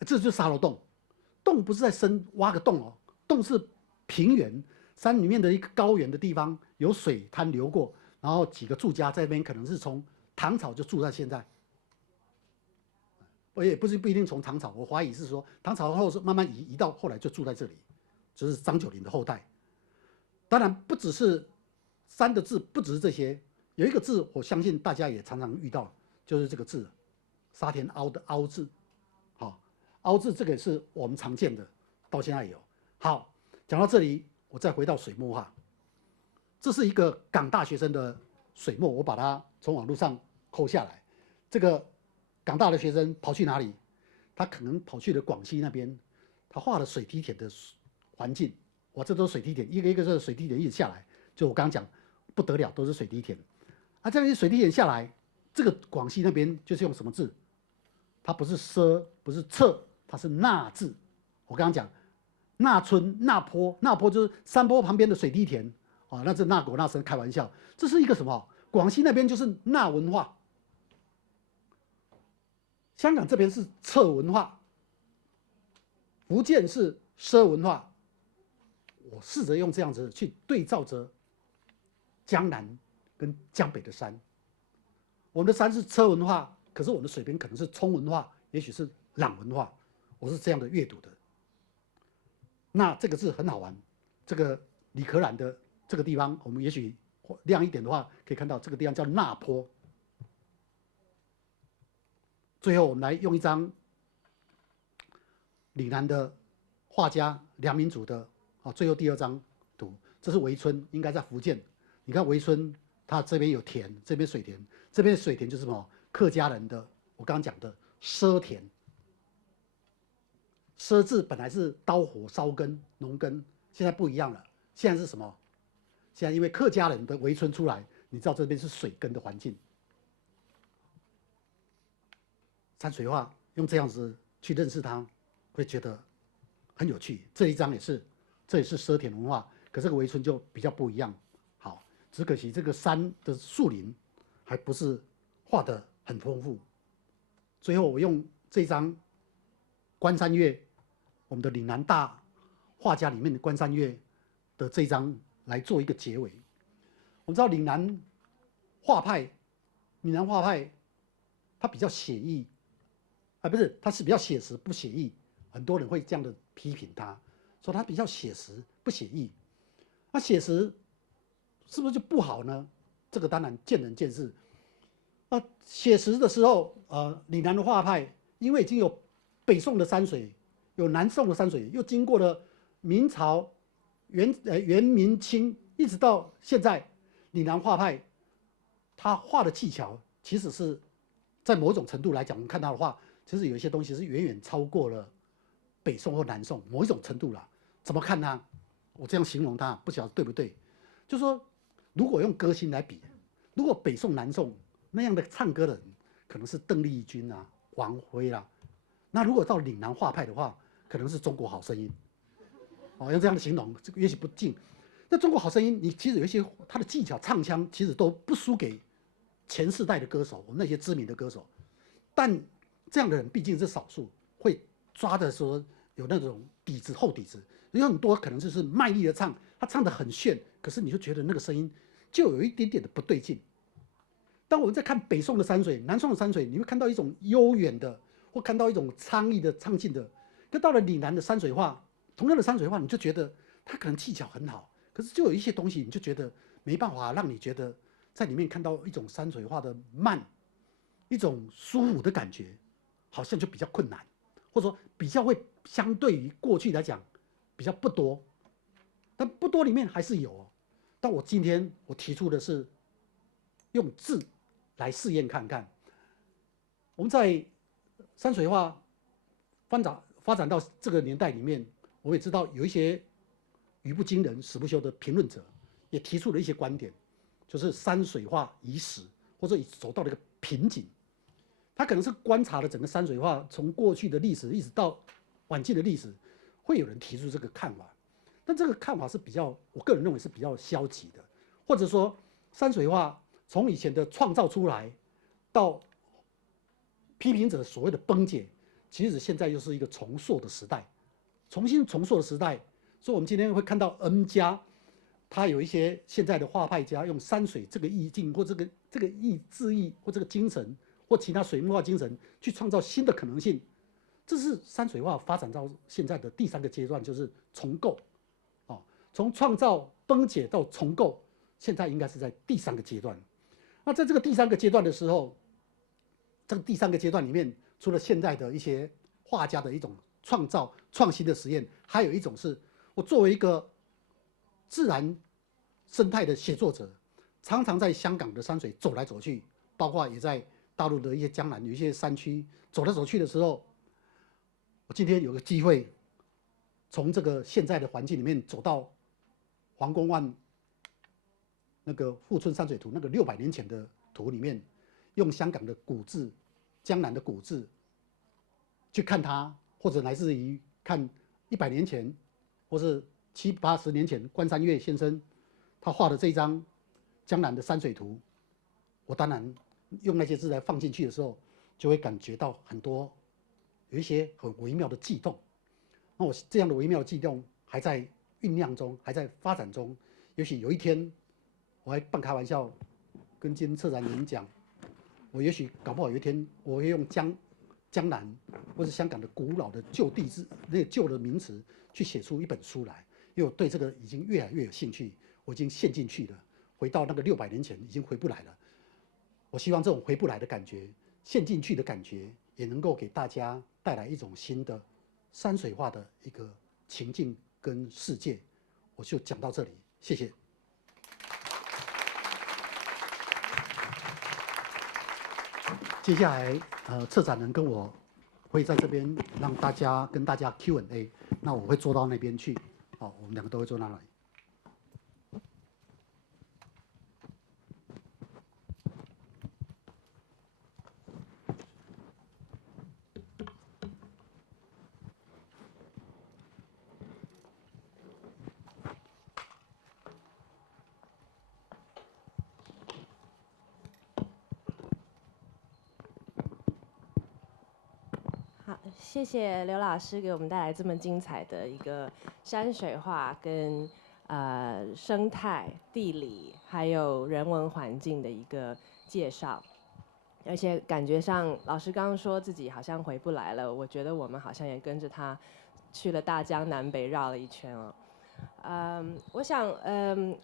这就是沙罗洞。洞不是在深挖个洞哦，洞是平原山里面的一个高原的地方，有水滩流过，然后几个住家在那边，可能是从唐朝就住到现在。我也不一定从唐朝，我怀疑是说唐朝后是慢慢移到后来就住在这里，就是张九龄的后代。当然不只是山的字，不只是这些，有一个字我相信大家也常常遇到，就是这个字，沙田凹的凹字。凹字这个也是我们常见的，到现在有。好，讲到这里，我再回到水墨画。这是一个港大学生的水墨，我把它从网络上抠下来。这个港大的学生跑去哪里？他可能跑去了广西那边，他画了水梯田的环境。哇，这都是水梯田，一个一个这水梯田一直下来，就我刚刚讲不得了，都是水梯田。啊，这样一水梯田下来，这个广西那边就是用什么字？它不是奢，不是侧，它是纳字。我刚刚讲纳村、纳坡，纳坡就是山坡旁边的水滴田啊，那是纳果纳生，开玩笑。这是一个什么？广西那边就是纳文化，香港这边是侧文化，福建是奢文化。我试着用这样子去对照着江南跟江北的山。我们的山是车文化，可是我们的水边可能是冲文化，也许是朗文化。我是这样的阅读的。那这个字很好玩，这个李可染的这个地方，我们也许亮一点的话，可以看到这个地方叫纳坡。最后，我们来用一张岭南的画家梁明祖的最后第2张图，这是围村，应该在福建。你看围村，它这边有田，这边水田，这边水田就是什么？客家人的，我刚刚讲的赊田。赊字本来是刀火烧耕、农耕，现在不一样了。现在是什么？现在因为客家人的围村出来，你知道这边是水耕的环境。山水画用这样子去认识它，会觉得很有趣。这一张也是，这也是赊田文化，可这个围村就比较不一样。好，只可惜这个山的树林还不是画得很丰富。最后我用这张关山月，我们的岭南大画家里面的关山月的这张来做一个结尾。我们知道岭南画派，它比较写意，不是，它是比较写实不写意。很多人会这样的批评它，说它比较写实不写意。那写实是不是就不好呢？这个当然见仁见智。写实的时候，岭南的画派因为已经有北宋的山水，有南宋的山水，又经过了明朝、元明清，一直到现在，岭南画派他画的技巧其实是在某种程度来讲，我们看到的话，其实有一些东西是远远超过了北宋或南宋某一种程度了。怎么看它？我这样形容它，不晓得对不对？就说如果用歌星来比，如果北宋、南宋那样的唱歌的人，可能是邓丽君啊、王菲啦。那如果到岭南画派的话，可能是中国好声音。用这样的形容，这个也许不近。那中国好声音，你其实有一些他的技巧、唱腔，其实都不输给前世代的歌手，我们那些知名的歌手。但这样的人毕竟是少数，会抓的说有那种底子、厚底子。有很多可能就是卖力的唱，他唱得很炫，可是你就觉得那个声音就有一点点的不对劲。当我们在看北宋的山水、南宋的山水，你会看到一种悠远的，或看到一种苍意的、唱劲的。可到了岭南的山水画，同样的山水画，你就觉得它可能技巧很好，可是就有一些东西，你就觉得没办法让你觉得在里面看到一种山水画的慢，一种舒服的感觉，好像就比较困难，或者说比较会相对于过去来讲比较不多，但不多里面还是有。但我今天我提出的是用字来试验看看。我们在山水画发展到这个年代里面，我也知道有一些语不惊人死不休的评论者也提出了一些观点，就是山水画已死，或者已走到了一个瓶颈。他可能是观察了整个山水画从过去的历史一直到晚近的历史，会有人提出这个看法。但这个看法是比较，我个人认为是比较消极的，或者说山水画从以前的创造出来，到批评者所谓的崩解，其实现在又是一个重塑的时代，重新重塑的时代。所以我们今天会看到 N 家，他有一些现在的画派家用山水这个意境或这个字意或这个精神或其他水墨画精神去创造新的可能性。这是山水画发展到现在的第3个阶段，就是重构。从创造崩解到重构，现在应该是在第3个阶段。那在这个第3个阶段的时候，这个第3个阶段里面，除了现在的一些画家的一种创造创新的实验，还有一种是我作为一个自然生态的写作者，常常在香港的山水走来走去，包括也在大陆的一些江南有一些山区走来走去的时候，我今天有个机会，从这个现在的环境里面走到黄公万那个富春山水图那个600年前的图里面，用香港的古字、江南的古字去看他，或者乃至于看100年前，或是70、80年前关山月先生他画的这一张江南的山水图，我当然用那些字来放进去的时候，就会感觉到很多有一些很微妙的悸动。那我这样的微妙的悸动还在酝酿中，还在发展中。也许有一天，我还半开玩笑跟今天策展人讲，我也许搞不好有一天，我会用江南或是香港的古老的旧地字那个旧的名词去写出一本书来，因为我对这个已经越来越有兴趣，我已经陷进去了，回到那个600年前已经回不来了。我希望这种回不来的感觉，陷进去的感觉，也能够给大家带来一种新的山水画的一个情境跟世界。我就讲到这里，谢谢。接下来，策展人跟我会在这边让大家跟大家 Q&A， 那我会坐到那边去，好，我们2个都会坐那里。好，谢谢刘老师给我们带来这么精彩的一个山水画跟生态、地理还有人文环境的一个介绍，而且感觉上老师刚刚说自己好像回不来了，我觉得我们好像也跟着他去了大江南北绕了一圈哦。我想，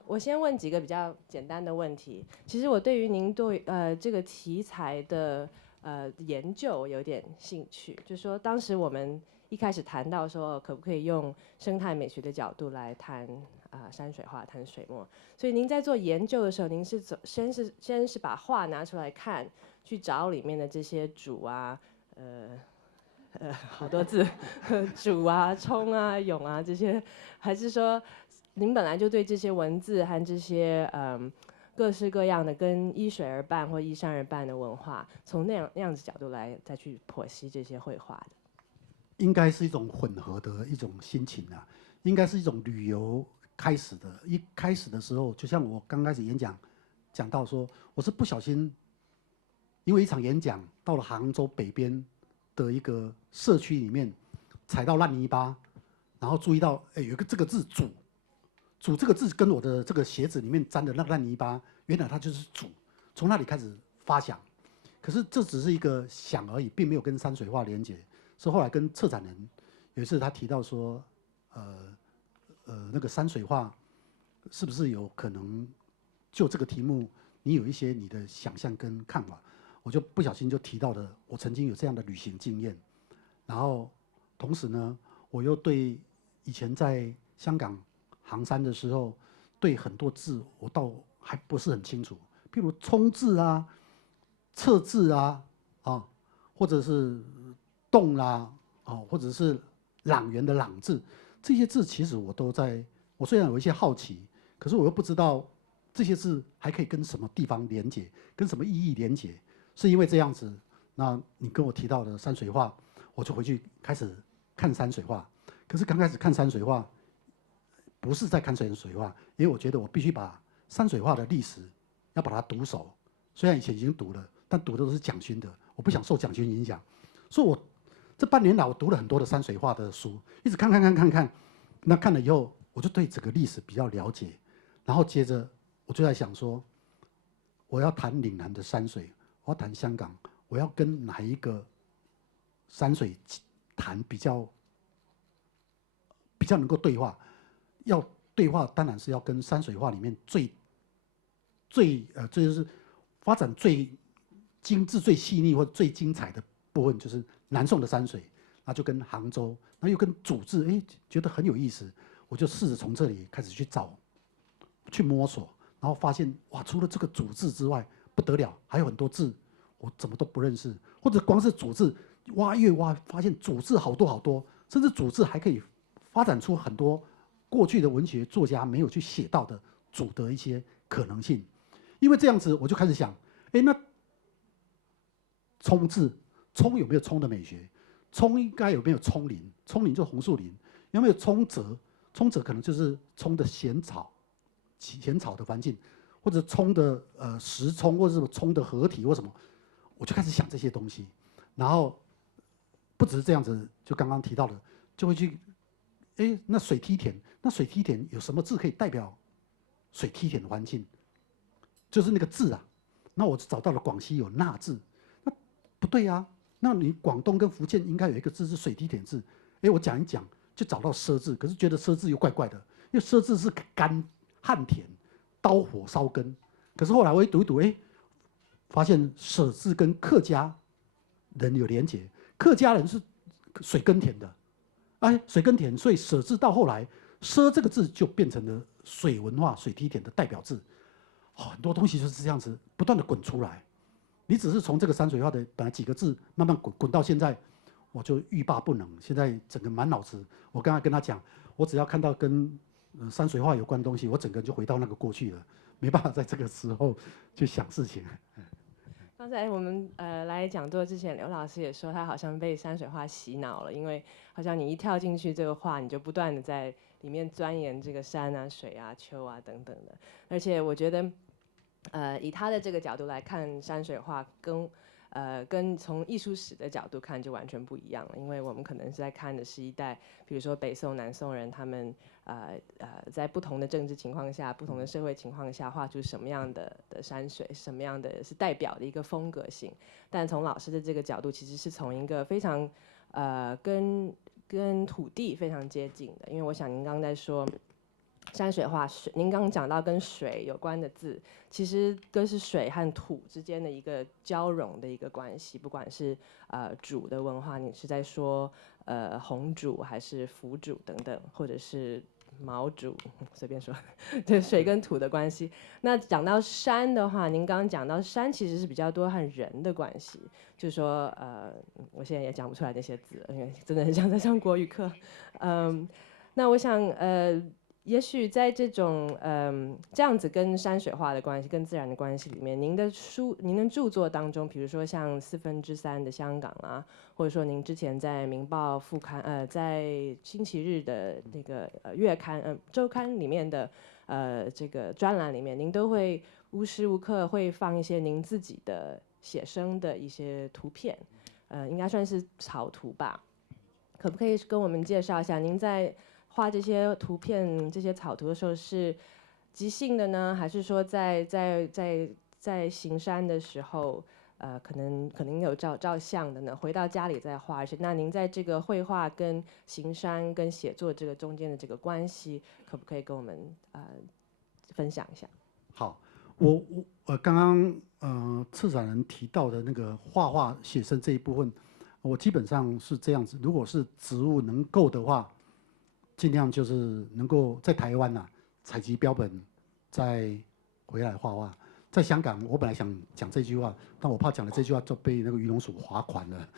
我先问几个比较简单的问题。其实我对于您对这个题材的研究有点兴趣，就是说当时我们一开始谈到说，可不可以用生态美学的角度来谈山水画、谈水墨。所以您在做研究的时候，您是先是把画拿出来看，去找里面的这些主啊，好多字，主啊、冲啊、涌啊这些，还是说您本来就对这些文字和这些各式各样的跟依水而办或依山而办的文化，从那样子角度来再去剖析这些绘画的？应该是一种混合的一种心情啊，应该是一种旅游开始的。一开始的时候，就像我刚开始演讲到说，我是不小心因为一场演讲到了杭州北边的一个社区里面，踩到烂泥巴，然后注意到有一个这个字主这个字跟我的这个鞋子里面沾的那个烂泥巴，原来它就是主，从那里开始发想。可是这只是一个想而已，并没有跟山水画连结。是后来跟策展人有一次他提到说，那个山水画是不是有可能就这个题目，你有一些你的想象跟看法？我就不小心就提到了我曾经有这样的旅行经验，然后同时呢，我又对以前在香港行山的时候，对很多字我倒还不是很清楚，譬如冲字啊、测字啊，或者是动啦，或者是朗园的朗字，这些字其实我虽然有一些好奇，可是我又不知道这些字还可以跟什么地方连结，跟什么意义连结。是因为这样子，那你跟我提到的山水画，我就回去开始看山水画。可是刚开始看山水画，不是在看山水画，因为我觉得我必须把山水画的历史要把它读熟。虽然以前已经读了，但读的都是蒋勋的，我不想受蒋勋影响，所以我这半年来我读了很多的山水画的书，一直看。那看了以后，我就对整个历史比较了解，然后接着我就在想说，我要谈岭南的山水，我要谈香港，我要跟哪一个山水谈比较能够对话？要对话当然是要跟山水画里面这就是发展最精致、最细腻或最精彩的部分，就是南宋的山水，那就跟杭州，那又跟主字，觉得很有意思，我就试着从这里开始去找、去摸索，然后发现哇，除了这个主字之外，不得了，还有很多字我怎么都不认识，或者光是主字越挖，发现主字好多，甚至主字还可以发展出很多过去的文学作家没有去写到的主的一些可能性。因为这样子，我就开始想，那冲字，冲有没有冲的美学？葱应该有没有葱林？葱林就是红树林，有没有葱泽？葱泽可能就是葱的咸草的环境，或者葱的实葱，或者是葱的合体或什么，我就开始想这些东西。然后不只是这样子，就刚刚提到的，就会去，那水梯田，那水梯田有什么字可以代表水梯田的环境？就是那个字啊。那我找到了广西有那字，那不对啊。那你广东跟福建应该有一个字是水梯田字，我讲一讲就找到畲字，可是觉得畲字又怪怪的，因为畲字是干旱田，刀火烧根。可是后来我一读一读，发现舍字跟客家人有连结，客家人是水耕田的，水耕田，所以舍字到后来畲这个字就变成了水文化、水梯田的代表字。很多东西就是这样子不断的滚出来。你只是从这个山水画的本来几个字慢慢滚到现在，我就欲罢不能。现在整个满脑子，我刚才跟他讲，我只要看到跟山水画有关的东西，我整个人就回到那个过去了，没办法在这个时候去想事情。刚才我们来讲座之前，刘老师也说他好像被山水画洗脑了，因为好像你一跳进去这个画，你就不断的在里面钻研这个山啊、水啊、丘啊等等的。而且我觉得，以他的这个角度来看山水画，跟从艺术史的角度看就完全不一样了，因为我们可能是在看的是一代，比如说北宋、南宋人他们在不同的政治情况下、不同的社会情况下画出什么样的山水，什么样的是代表的一个风格性。但从老师的这个角度，其实是从一个非常跟土地非常接近的，因为我想您刚刚在说。山水画水，您刚刚讲到跟水有关的字，其实都是水和土之间的一个交融的一个关系。不管是主的文化，你是在说红主还是腐主等等，或者是毛主，随便说，对水跟土的关系。那讲到山的话，您刚刚讲到山其实是比较多和人的关系，就是说我现在也讲不出来那些字，因为真的很像在上国语课。那我想也许在这种这样子跟山水画的关系、跟自然的关系里面，您的著作当中，比如说像3/4的香港啊，或者说您之前在《明报》副刊在星期日的那个月刊周刊里面的这个专栏里面，您都会无时无刻会放一些您自己的写生的一些图片，应该算是草图吧？可不可以跟我们介绍一下您在画这些图片、这些草图的时候是即兴的呢，还是说在行山的时候，可能有照相的呢？回到家里再画，而且那您在这个绘画跟行山跟写作这个中间的这个关系，可不可以跟我们分享一下？好，我刚刚策展人提到的那个画画写生这一部分，我基本上是这样子。如果是植物能够的话，尽量就是能够在台湾采集标本，再回来画画。在香港，我本来想讲这句话，但我怕讲了这句话就被那个渔农署罚款了，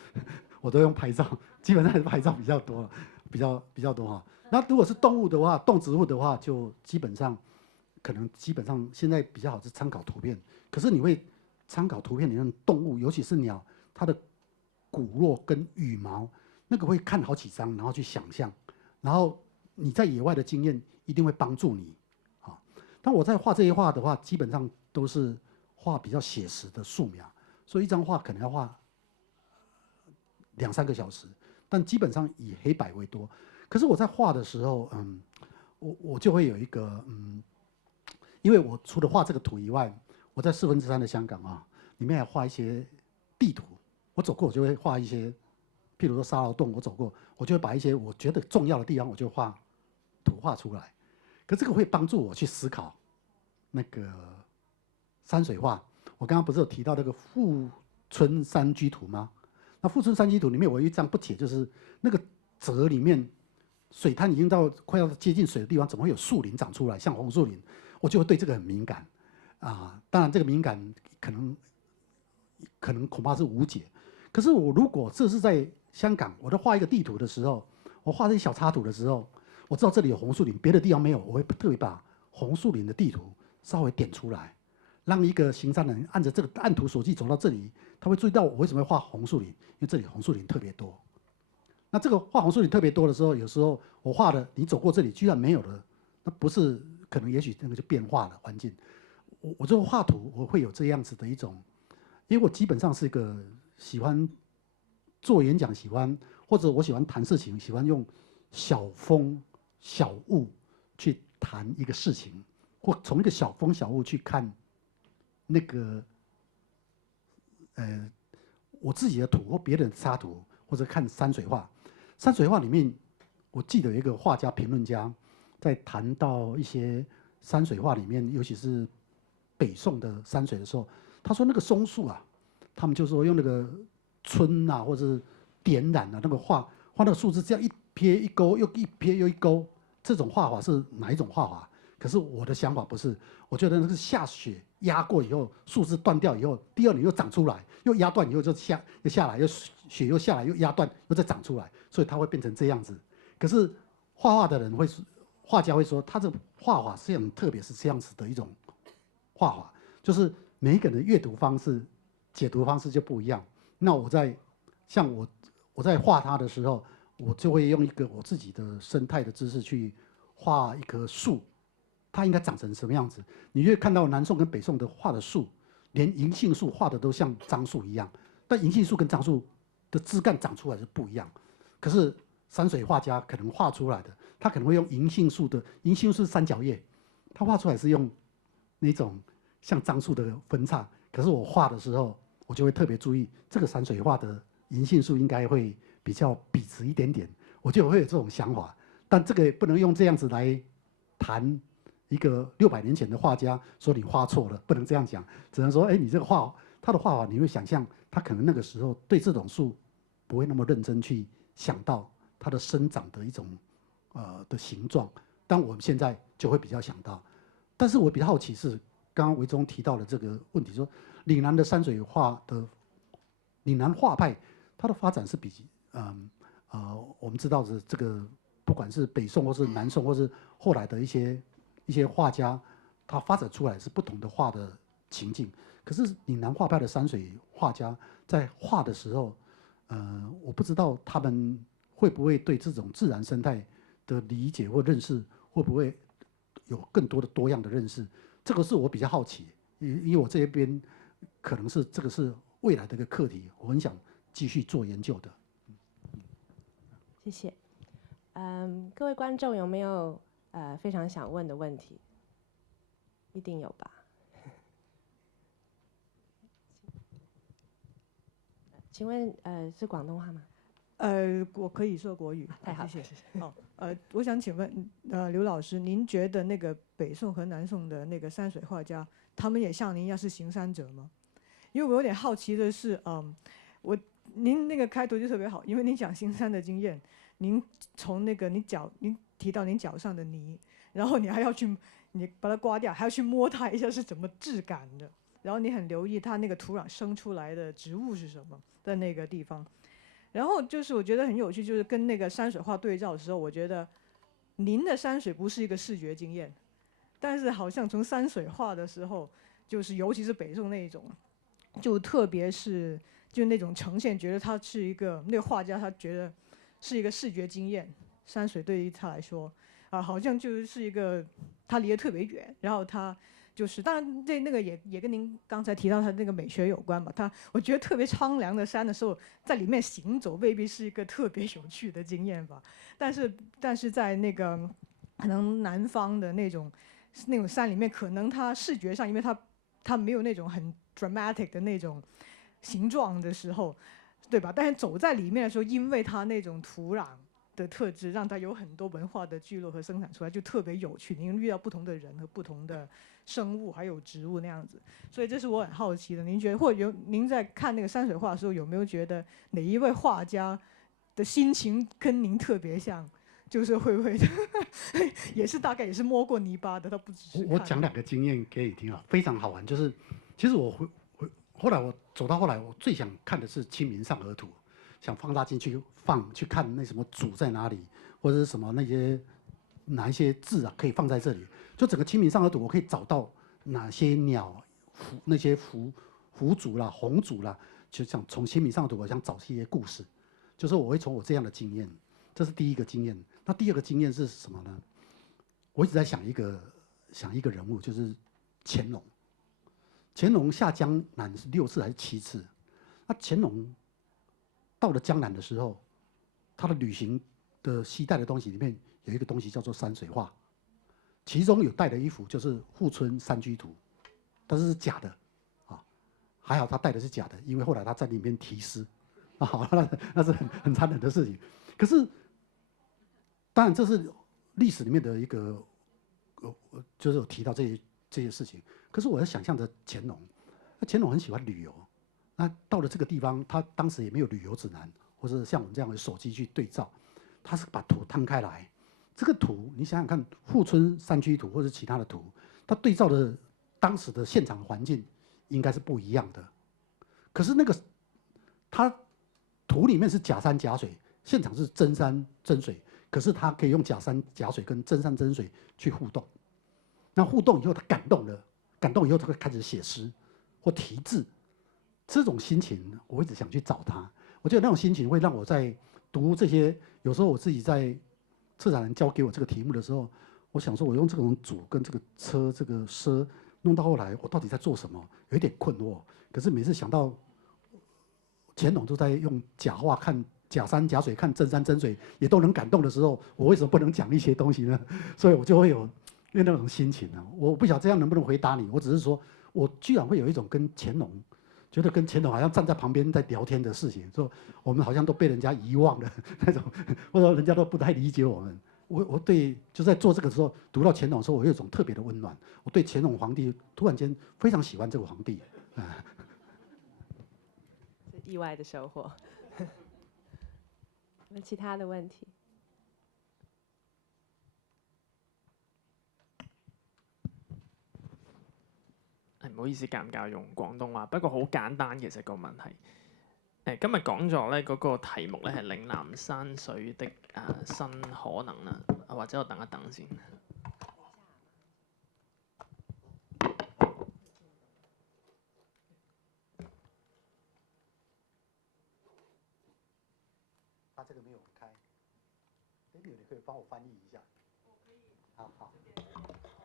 我都用拍照，基本上还是拍照比较多，比较多哈。那如果是动物的话，动植物的话，就基本上现在比较好是参考图片。可是你会参考图片里面的动物，尤其是鸟，它的骨络跟羽毛，那个会看好几张，然后去想象，然后你在野外的经验一定会帮助你啊。但我在画这些画的话，基本上都是画比较写实的素描，所以一张画可能要画2-3个小时，但基本上以黑白为多。可是我在画的时候，我就会有一个因为我除了画这个图以外，我在3/4的香港里面还画一些地图。我走过，我就会画一些，譬如说沙劳洞，我走过，我就会把一些我觉得重要的地方，我就画图画出来。可这个会帮助我去思考那个山水画。我刚刚不是有提到那个富春山居图吗？那富春山居图里面，我有一张不解，就是那个泽里面，水滩已经到快要接近水的地方，怎么会有树林长出来，像红树林？我就会对这个很敏感当然，这个敏感可能恐怕是无解。可是我如果这是在香港，我在画一个地图的时候，我画这些小插图的时候，我知道这里有红树林，别的地方没有，我会特别把红树林的地图稍微点出来，让一个行山的人按着这个按图索骥走到这里，他会注意到我为什么要画红树林，因为这里红树林特别多。那这个画红树林特别多的时候，有时候我画的，你走过这里居然没有了，那不是可能也许那个就变化了环境。我这个画图我会有这样子的一种，因为我基本上是一个喜欢做演讲，喜欢或者我喜欢谈事情，喜欢用小风小物去谈一个事情，或从一个小风小物去看那个我自己的图或别人的插图，或者看山水画。山水画里面，我记得有一个画家评论家在谈到一些山水画里面，尤其是北宋的山水的时候，他说那个松树啊，他们就说用那个春啊，或者是点染啊，那个画那个树枝这样一撇一勾，又一撇又一勾，这种画法是哪一种画法？可是我的想法不是，我觉得那是下雪压过以后，树枝断掉以后，第二年又长出来，又压断以后就下来，又雪又下来，又压断，又再长出来，所以它会变成这样子。可是画的人会，画家会说，他这画法是很特别，是这样子的一种画法，就是每一个人的阅读方式、解读方式就不一样。那像我在画它的时候，我就会用一个我自己的生态的知识去画一棵树。它应该长成什么样子？你会看到南宋跟北宋的画的树，连银杏树画的都像樟树一样，但银杏树跟樟树的枝干长出来是不一样。可是山水画家可能画出来的，他可能会用银杏树是三角叶，他画出来是用那种像樟树的分叉。可是我画的时候，我就会特别注意这个山水画的银杏树应该会比较笔直一点点，我就会有这种想法。但这个不能用这样子来谈。一个600年前的画家说你画错了，不能这样讲，只能说，哎，你这个他的画法，你会想象他可能那个时候对这种树不会那么认真去想到它的生长的一种的形状，但我们现在就会比较想到。但是我比较好奇是，刚刚维中提到的这个问题，说岭南的山水画的岭南画派，它的发展是比我们知道的这个不管是北宋或是南宋或是后来的一些画家，他发展出来是不同的画的情境。可是岭南画派的山水画家在画的时候，我不知道他们会不会对这种自然生态的理解或认识，会不会有更多的多样的认识？这个是我比较好奇，因为我这边可能是这个是未来的一个课题，我很想继续做研究的。谢谢。各位观众有没有非常想问的问题？一定有吧？请问是广东话吗？我可以说国语。太好，谢谢。好，我想请问刘老师，您觉得那个北宋和南宋的那个山水画家，他们也像您一样是行山者吗？因为我有点好奇的是，您那个开头就特别好，因为您讲行山的经验，您从那个您提到您脚上的泥，然后你还要去你把它刮掉，还要去摸它一下是怎么质感的，然后你很留意它那个土壤生出来的植物是什么在那个地方。然后就是我觉得很有趣，就是跟那个山水画对照的时候，我觉得您的山水不是一个视觉经验，但是好像从山水画的时候，就是尤其是北宋那一种，就特别是就那种呈现，觉得他是一个那个画家，他觉得是一个视觉经验，山水对于他来说好像就是一个他离得特别远，然后他。就是当然，那个也跟您刚才提到他那个美学有关吧。我觉得特别苍凉的山的时候，在里面行走未必是一个特别有趣的经验吧。但是在那个可能南方的那种山里面，可能它视觉上，因为它没有那种很 dramatic 的那种形状的时候，对吧？但是走在里面的时候，因为它那种土壤的特质，让它有很多文化的聚落和生产出来，就特别有趣。您遇到不同的人和不同的生物还有植物那样子，所以这是我很好奇的。您觉得，或者您在看那个山水画的时候，有没有觉得哪一位画家的心情跟您特别像？就是会不会也是大概也是摸过泥巴的，他不只是我讲两个经验给你听啊，非常好玩。就是其实后来我走到后来，我最想看的是《清明上河图》，想放大镜去看那什么主在哪里，或者是什么哪一些字啊可以放在这里。就整个《清明上河图》，我可以找到哪些鸟、那些狐族啦、红族啦，就想从《清明上河图》我想找一些故事。就是我会从我这样的经验，这是第一个经验。那第二个经验是什么呢？我一直在想一个人物，就是乾隆。乾隆下江南是6次还是7次？那乾隆到了江南的时候，他的旅行的携带的东西里面有一个东西叫做山水画，其中有带的一幅就是《富春山居图》，但是是假的，啊，还好他带的是假的，因为后来他在里面题诗，啊，那是很残忍的事情。可是，当然这是历史里面的一个，就是有提到这些事情。可是我在想象着乾隆，那乾隆很喜欢旅游，那到了这个地方，他当时也没有旅游指南，或者像我们这样的手机去对照，他是把图摊开来。这个图你想想看，《富春山居图》或者其他的图，它对照的当时的现场环境应该是不一样的。可是那个它图里面是假山假水，现场是真山真水，可是它可以用假山假水跟真山真水去互动。那互动以后，他感动了，感动以后他会开始写诗或题字。这种心情，我一直想去找他。我觉得那种心情会让我在读这些，有时候我自己在策展人交给我这个题目的时候，我想说，我用这种组跟这个车、这个奢弄到后来，我到底在做什么？有一点困惑。可是每次想到乾隆都在用假话看假山假水，看真山真水，也都能感动的时候，我为什么不能讲一些东西呢？所以我就会有那种心情呢。我不晓得这样能不能回答你。我只是说，我居然会有一种跟乾隆。觉得跟乾隆好像站在旁边在聊天的事情，说我们好像都被人家遗忘了那种，或者人家都不太理解我们。我对就在做这个时候读到乾隆的时候，我有一种特别的温暖。我对乾隆皇帝突然间非常喜欢这个皇帝，是意外的收获。那其他的问题？唔好意思，教唔教用廣東話？不過好簡單，其實個問題。今日講座咧嗰個題目咧係嶺南山水的新可能啦，或者我等一等先。他這個沒有開 ，Daniel 你可以幫我翻譯一下。好好。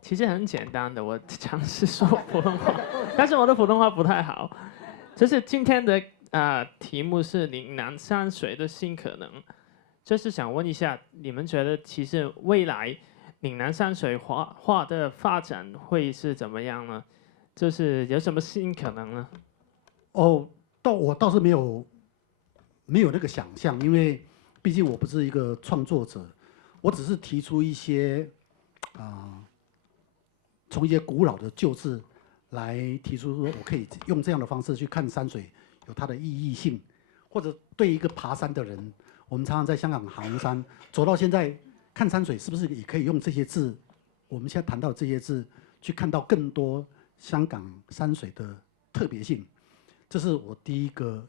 其實很簡單的，我嘗試說普通話，但是我的普通話不太好。就是今天的題目是嶺南山水的新可能，就是想問一下，你們覺得其實未來嶺南山水畫的發展會是怎麼樣呢？就是有什麼新可能呢？哦，我倒是沒有那個想象，因為畢竟我不是一個創作者，我只是提出一些從一些古老的舊字來提出，說我可以用這樣的方式去看山水，有它的意義性，或者對一個爬山的人，我們常常在香港行山，走到現在看山水，是不是也可以用這些字？我們現在談到這些字，去看到更多香港山水的特別性，這是我第一個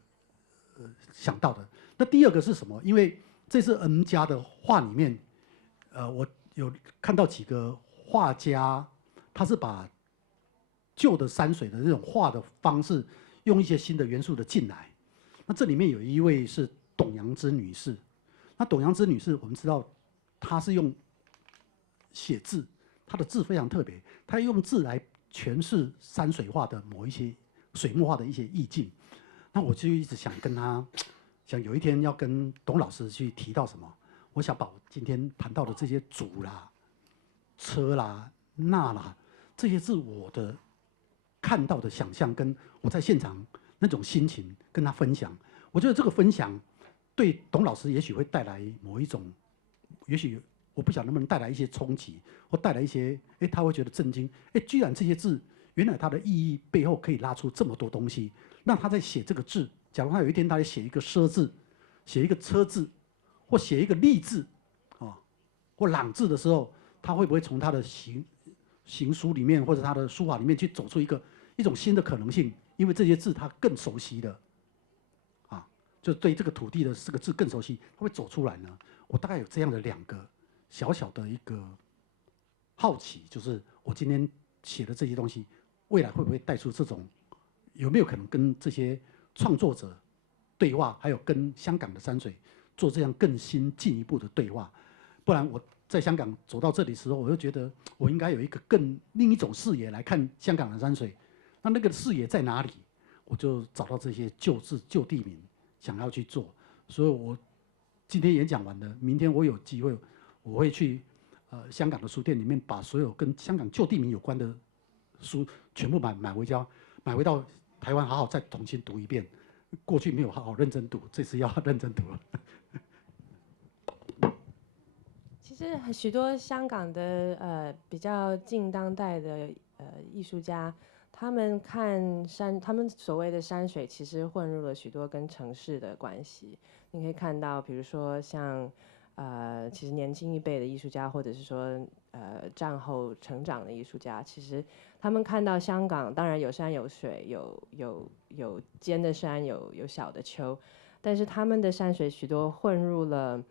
想到的。那第二個是什麼？因為這次恩家的畫裡面，我有看到幾個畫家。他是把舊的山水的這種畫的方式，用一些新的元素的進來。那這裡面有一位是董陽芝女士。那董陽芝女士，我們知道她是用寫字，她的字非常特別，她用字來詮釋山水畫的某一些水墨畫的一些意境。那我就一直想跟她，想有一天要跟董老師去提到什麼，我想把我今天談到的這些組啦、車啦、那啦。這些是我的看到的想象，跟我在現場那種心情跟他分享。我覺得這個分享對董老師也許會帶來某一種，也許我不曉得能不能帶來一些衝擊，或帶來一些，他會覺得震驚，居然這些字原來它的意義背後可以拉出這麼多東西。那他在寫這個字，假如他有一天他在寫一個奢字，寫一個車字，或寫一個勵字，或朗字的時候，他會不會從他的行書裡面或者他的書法裡面去走出一種新的可能性？因為這些字他更熟悉的，就對這個土地的這個字更熟悉，他會走出來呢。我大概有這樣的2個小小的一個好奇，就是我今天寫的這些東西，未來會不會帶出這種，有沒有可能跟這些創作者对话，还有跟香港的山水做这样更进一步的对话。不然我在香港走到这里的时候，我就觉得我应该有一个另一种视野来看香港的山水。那个视野在哪里？我就找到这些旧地名，想要去做。所以我今天演讲完了，明天我有机会，我会去香港的书店里面，把所有跟香港旧地名有关的书全部买回家，买回到台湾，好好再重新读一遍。过去没有好好认真读，这次要认真读了。其实许多香港的比较近当代的艺术家，他们他们所谓的山水，其实混入了许多跟城市的关系。你可以看到，比如说像其实年轻一辈的艺术家，或者是说战后成长的艺术家，其实他们看到香港，当然有山有水，有尖的山，有小的丘，但是他们的山水许多混入了。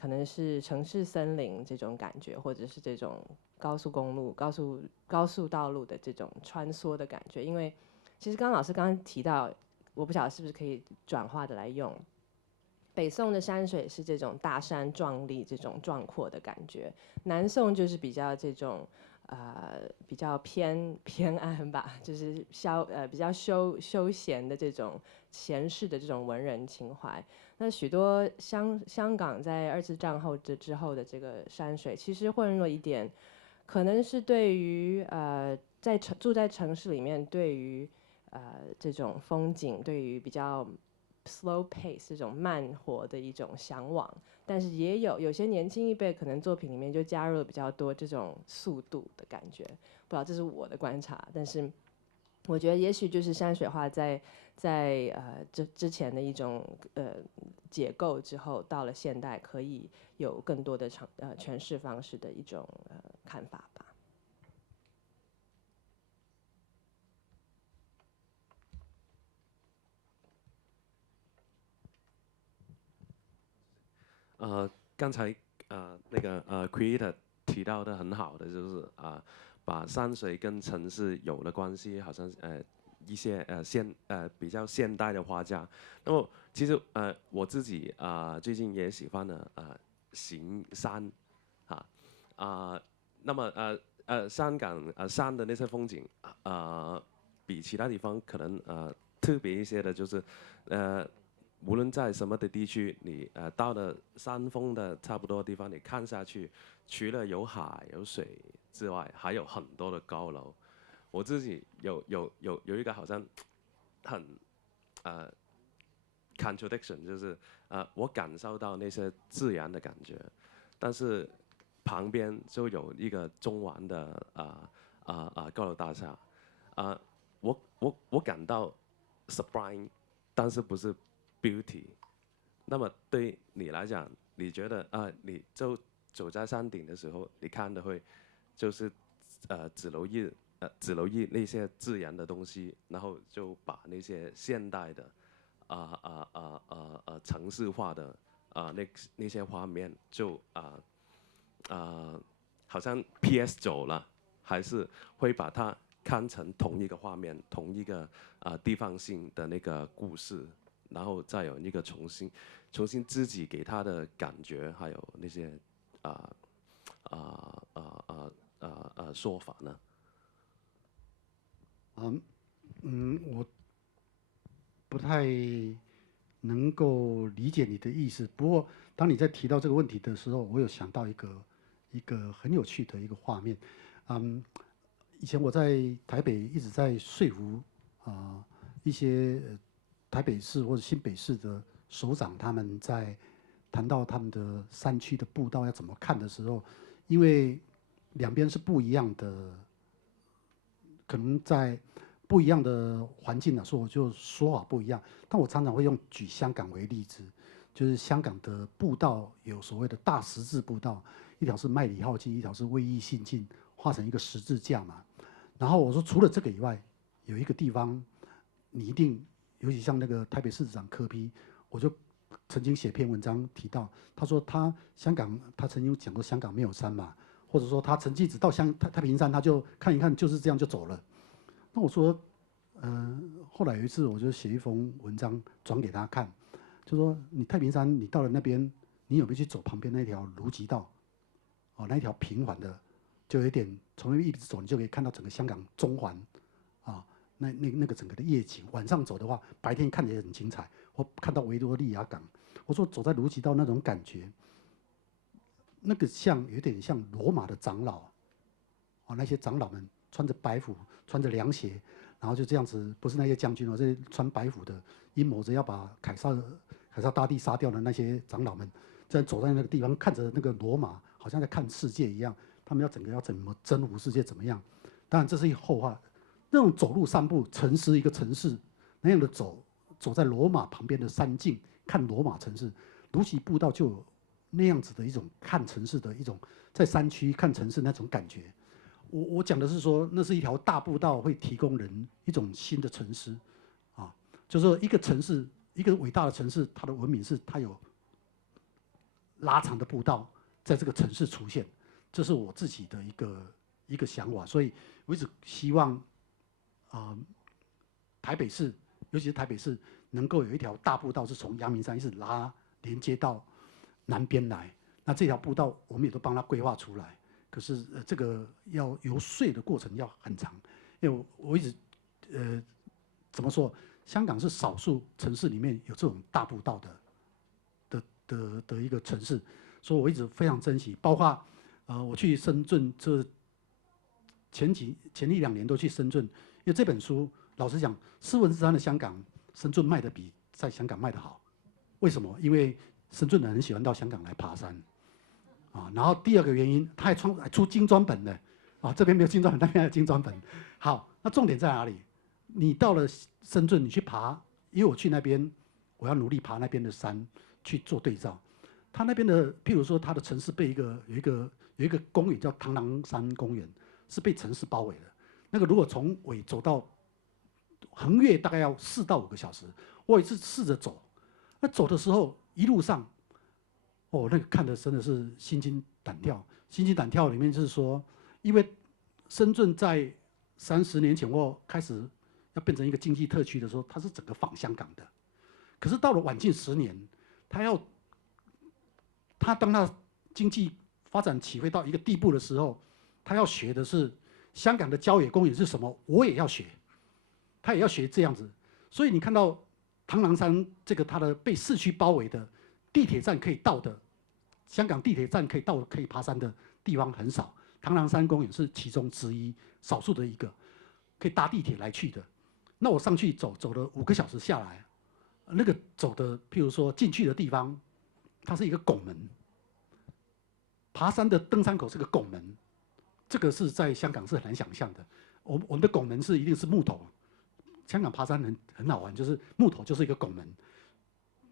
可能是城市森林这种感觉，或者是这种高速公路、高速道路的这种穿梭的感觉。因为其实老师刚刚提到，我不晓得是不是可以转化的来用。北宋的山水是这种大山壮丽、这种壮阔的感觉，南宋就是比较这种比较偏安吧，就是比较休闲的这种闲适的这种文人情怀。那许多香港在二次战后之后的这个山水，其实混入一点，可能是对于住在城市里面，对于这种风景，对于比较 slow pace 这种慢活的一种向往，但是也有些年轻一辈可能作品里面就加入了比较多这种速度的感觉，不知道这是我的观察，但是我觉得也许就是山水画在之前的一种解构之后，到了现代可以有更多的诠释方式的一种看法吧。刚才那个Creator 提到的很好的就是把山水跟城市有了关系，好像一些比较现代的画家。那么其实我自己最近也喜欢了行山那么香港山的那些风景比其他地方可能特别一些的就是无论在什么的地区，你到了山峰的差不多的地方，你看下去，除了有海有水之外，还有很多的高楼。我自己有一个好像很contradiction， 就是我感受到那些自然的感觉，但是旁边就有一个中环的高楼大厦，我感到 sublime， 但是不是 beauty。那么对你来讲，你觉得你就走在山顶的时候，你看的会就是只留意那些自然的东西，然后就把那些现代的城市化的那些画面就好像 PS 走了，还是会把它看成同一个画面，同一个地方性的那个故事，然后再有一个重新自己给他的感觉，还有那些说法呢？我不太能够理解你的意思。不过，当你在提到这个问题的时候，我有想到一个很有趣的一个画面。以前我在台北一直在说服一些台北市或者新北市的首长，他们在谈到他们的山区的步道要怎么看的时候，因为两边是不一样的，可能在不一样的环境所以我就说法不一样。但我常常会举香港为例子，就是香港的步道有所谓的大十字步道，一条是麦理浩径，一条是卫奕信径，画成一个十字架嘛。然后我说，除了这个以外，有一个地方你一定，尤其像那个台北市长柯 P， 我就曾经写篇文章提到，他说他曾经讲过香港没有山嘛，或者说他曾经只到太平山，他就看一看就是这样就走了。那我说，后来有一次我就写一封文章转给他看，就说你太平山你到了那边，你有没有去走旁边那条卢吉道？哦，那一条平缓的，就有一点从那边一直走，你就可以看到整个香港中环，啊，那个整个的夜景。晚上走的话，白天看也很精彩。我看到维多利亚港，我说走在卢吉道那种感觉，那个有点像罗马的长老，哦，那些长老们穿着白服，穿着凉鞋，然后就这样子，不是那些将军哦，这些穿白服的，阴谋着要把凯撒大帝杀掉的那些长老们，在走在那个地方，看着那个罗马，好像在看世界一样。他们要怎么征服世界，怎么样？当然这是一后话。那种走路散步，沉思一个城市那样的走在罗马旁边的山径，看罗马城市，卢吉步道就有那样子的一种看城市的一种，在山区看城市那种感觉。我讲的是说，那是一条大步道，会提供人一种新的沉思，啊，就是说一个城市，一个伟大的城市，它的文明是它有拉长的步道在这个城市出现，这是我自己的一个想法，所以我一直希望，台北市，尤其是台北市，能够有一条大步道是从阳明山一直连接到南边来。那这条步道我们也都帮他规划出来，可是这个要游说的过程要很长，因为我一直怎么说，香港是少数城市里面有这种大步道的一个城市，所以我一直非常珍惜。包括我去深圳，这前一两年都去深圳，因为这本书老实讲，斯文之山的香港，深圳卖的比在香港卖的好。为什么？因为深圳人很喜欢到香港来爬山，啊，然后第二个原因，他还出精装本的，啊，这边没有精装本，那边有精装本。好，那重点在哪里？你到了深圳，你去爬，因为我去那边，我要努力爬那边的山去做对照。他那边的，譬如说，他的城市被有一个公园叫螳螂山公园，是被城市包围的。那个如果从尾走到横越，大概要4到5个小时。我有一次试着走，那走的时候一路上，哦，那个看的真的是心惊胆跳。心惊胆跳里面就是说，因为深圳在30年前我开始要变成一个经济特区的时候，它是整个仿香港的。可是到了晚近10年，当他经济发展起飞到一个地步的时候，他要学的是香港的郊野公园是什么，我也要学，他也要学这样子。所以你看到螳螂山这个它的被市区包围的地铁站可以到的，香港地铁站可以到可以爬山的地方很少，螳螂山公园是其中之一，少数的一个可以搭地铁来去的。那我上去走了5个小时下来，那个走的，譬如说进去的地方，它是一个拱门，爬山的登山口是个拱门，这个是在香港是很难想象的。我们的拱门一定是木头，香港爬山很好玩，就是木头就是一个拱门，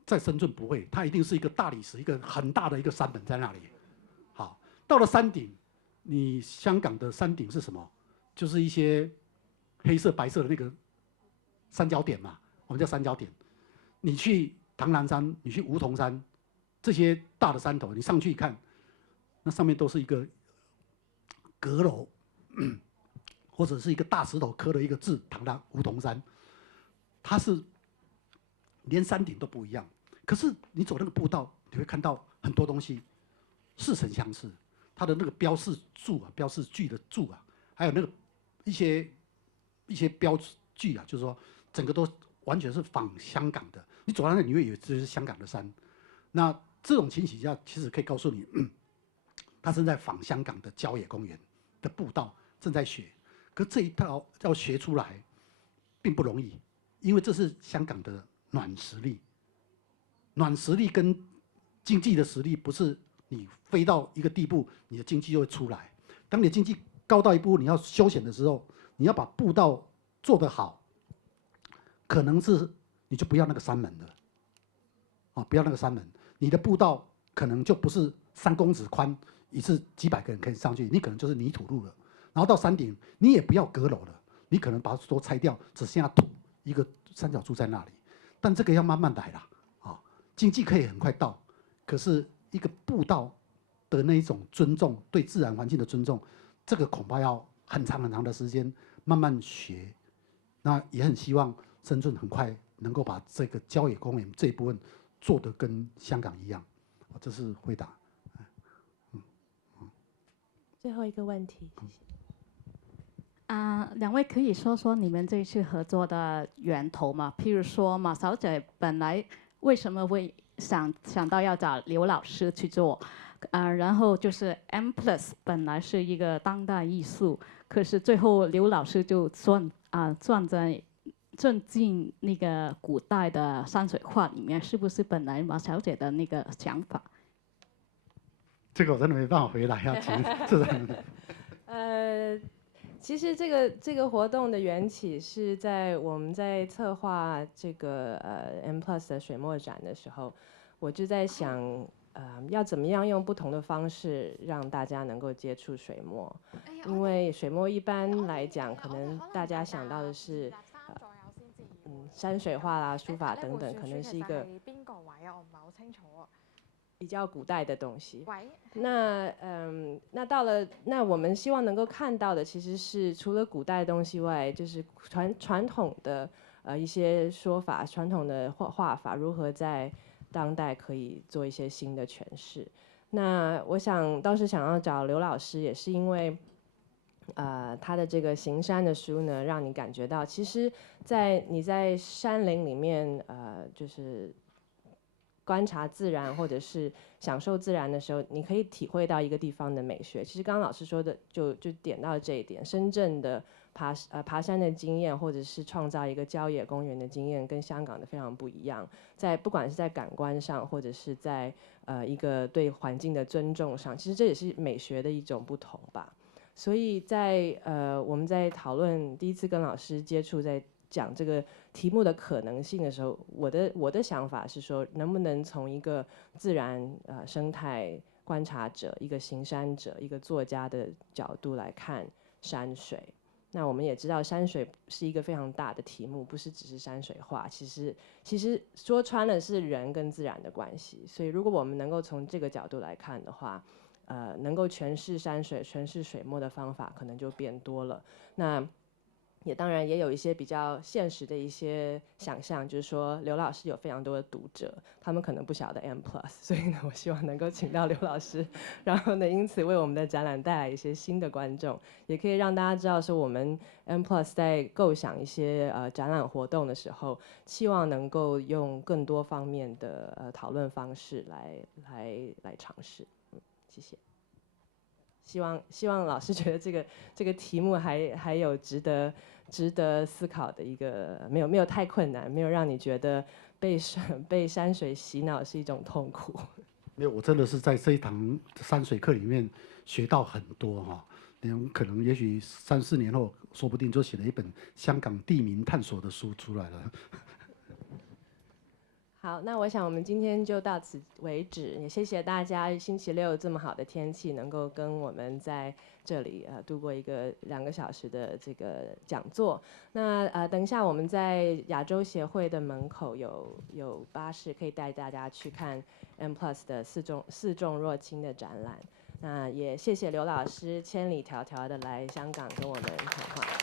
在深圳不会，它一定是一个大理石，一个很大的一个山本在那里。好，到了山顶，你香港的山顶是什么？就是一些黑色白色的那个三角点嘛，我们叫三角点。你去螳螂山，你去梧桐山，这些大的山头，你上去一看，那上面都是一个阁楼，或者是一个大石头刻了一个字“梧桐山”，它是连山顶都不一样。可是你走那个步道，你会看到很多东西似曾相识，它的那个标示柱啊、标示句的柱啊，还有那个一些标句啊，就是说整个都完全是仿香港的。你走到那里，你会以为这是香港的山。那这种情形下，其实可以告诉你，他正在仿香港的郊野公园的步道，正在学。可这一套要学出来，并不容易，因为这是香港的软实力。软实力跟经济的实力，不是你飞到一个地步，你的经济就会出来。当你的经济高到一步，你要休闲的时候，你要把步道做得好，可能是你就不要那个山门了，啊，不要那个山门，你的步道可能就不是3公尺宽，一次几百个人可以上去，你可能就是泥土路了。然后到山顶，你也不要阁楼了，你可能把它都拆掉，只剩下土，一个三角柱在那里。但这个要慢慢来啦，啊，经济可以很快到，可是一个步道的那一种尊重，对自然环境的尊重，这个恐怕要很长很长的时间慢慢学，那也很希望深圳很快能够把这个郊野公园这一部分做得跟香港一样。这是回答。最后一个问题，谢谢。两位可以说说你们这一次合作的源头吗？譬如说马小姐本来为什么会想到要找刘老师去做？然后就是 M+ 本来是一个当代艺术，可是最后刘老师就转进那个古代的山水画里面，是不是本来马小姐的那个想法？这个我真的没办法回答，要请自然。其实这个活动的缘起是在我们在策划这个M+ 的水墨展的时候，我就在想，要怎么样用不同的方式让大家能够接触水墨，因为水墨一般来讲，可能大家想到的是，山水画啦、书法等等，可能是一个比较古代的东西。那到了我们希望能够看到的，其实是除了古代的东西外，就是传统的一些说法、传统的画法如何在当代可以做一些新的诠释。那我想当时想要找刘老师，也是因为他的这个行山的书呢，让你感觉到，其实你在山林里面，就是观察自然或者是享受自然的时候，你可以体会到一个地方的美学。其实刚刚老师说的就点到这一点，深圳的爬山的经验，或者是创造一个郊野公园的经验，跟香港的非常不一样。不管是在感官上，或者是在一个对环境的尊重上，其实这也是美学的一种不同吧。所以我们在讨论第一次跟老师接触，在讲这个题目的可能性的时候，我的想法是说，能不能从一个自然生态观察者、一个行山者、一个作家的角度来看山水。那我们也知道，山水是一个非常大的题目，不是只是山水画，其实说穿了是人跟自然的关系。所以如果我们能够从这个角度来看的话，能够诠释山水、诠释水墨的方法可能就变多了。那当然也有一些比较现实的一些想象，就是说刘老师有非常多的读者，他们可能不晓得 M+， 所以呢，我希望能够请到刘老师，然后呢，因此为我们的展览带来一些新的观众，也可以让大家知道说我们 M+ 在构想一些展览活动的时候，期望能够用更多方面的讨论方式来尝试。谢谢。希望老师觉得这个题目还有值得思考的一个，没有太困难，没有让你觉得被山水洗脑是一种痛苦。没有，我真的是在这一堂山水课里面学到很多哈。可能也许3、4年后，说不定就写了一本香港地名探索的书出来了。好，那我想我们今天就到此为止，也谢谢大家星期六这么好的天气，能够跟我们在这里度过一个2个小时的这个讲座。那等一下我们在亚洲协会的门口有巴士可以带大家去看 M+ 的四重若轻的展览。那也谢谢刘老师千里迢迢的来香港跟我们谈话。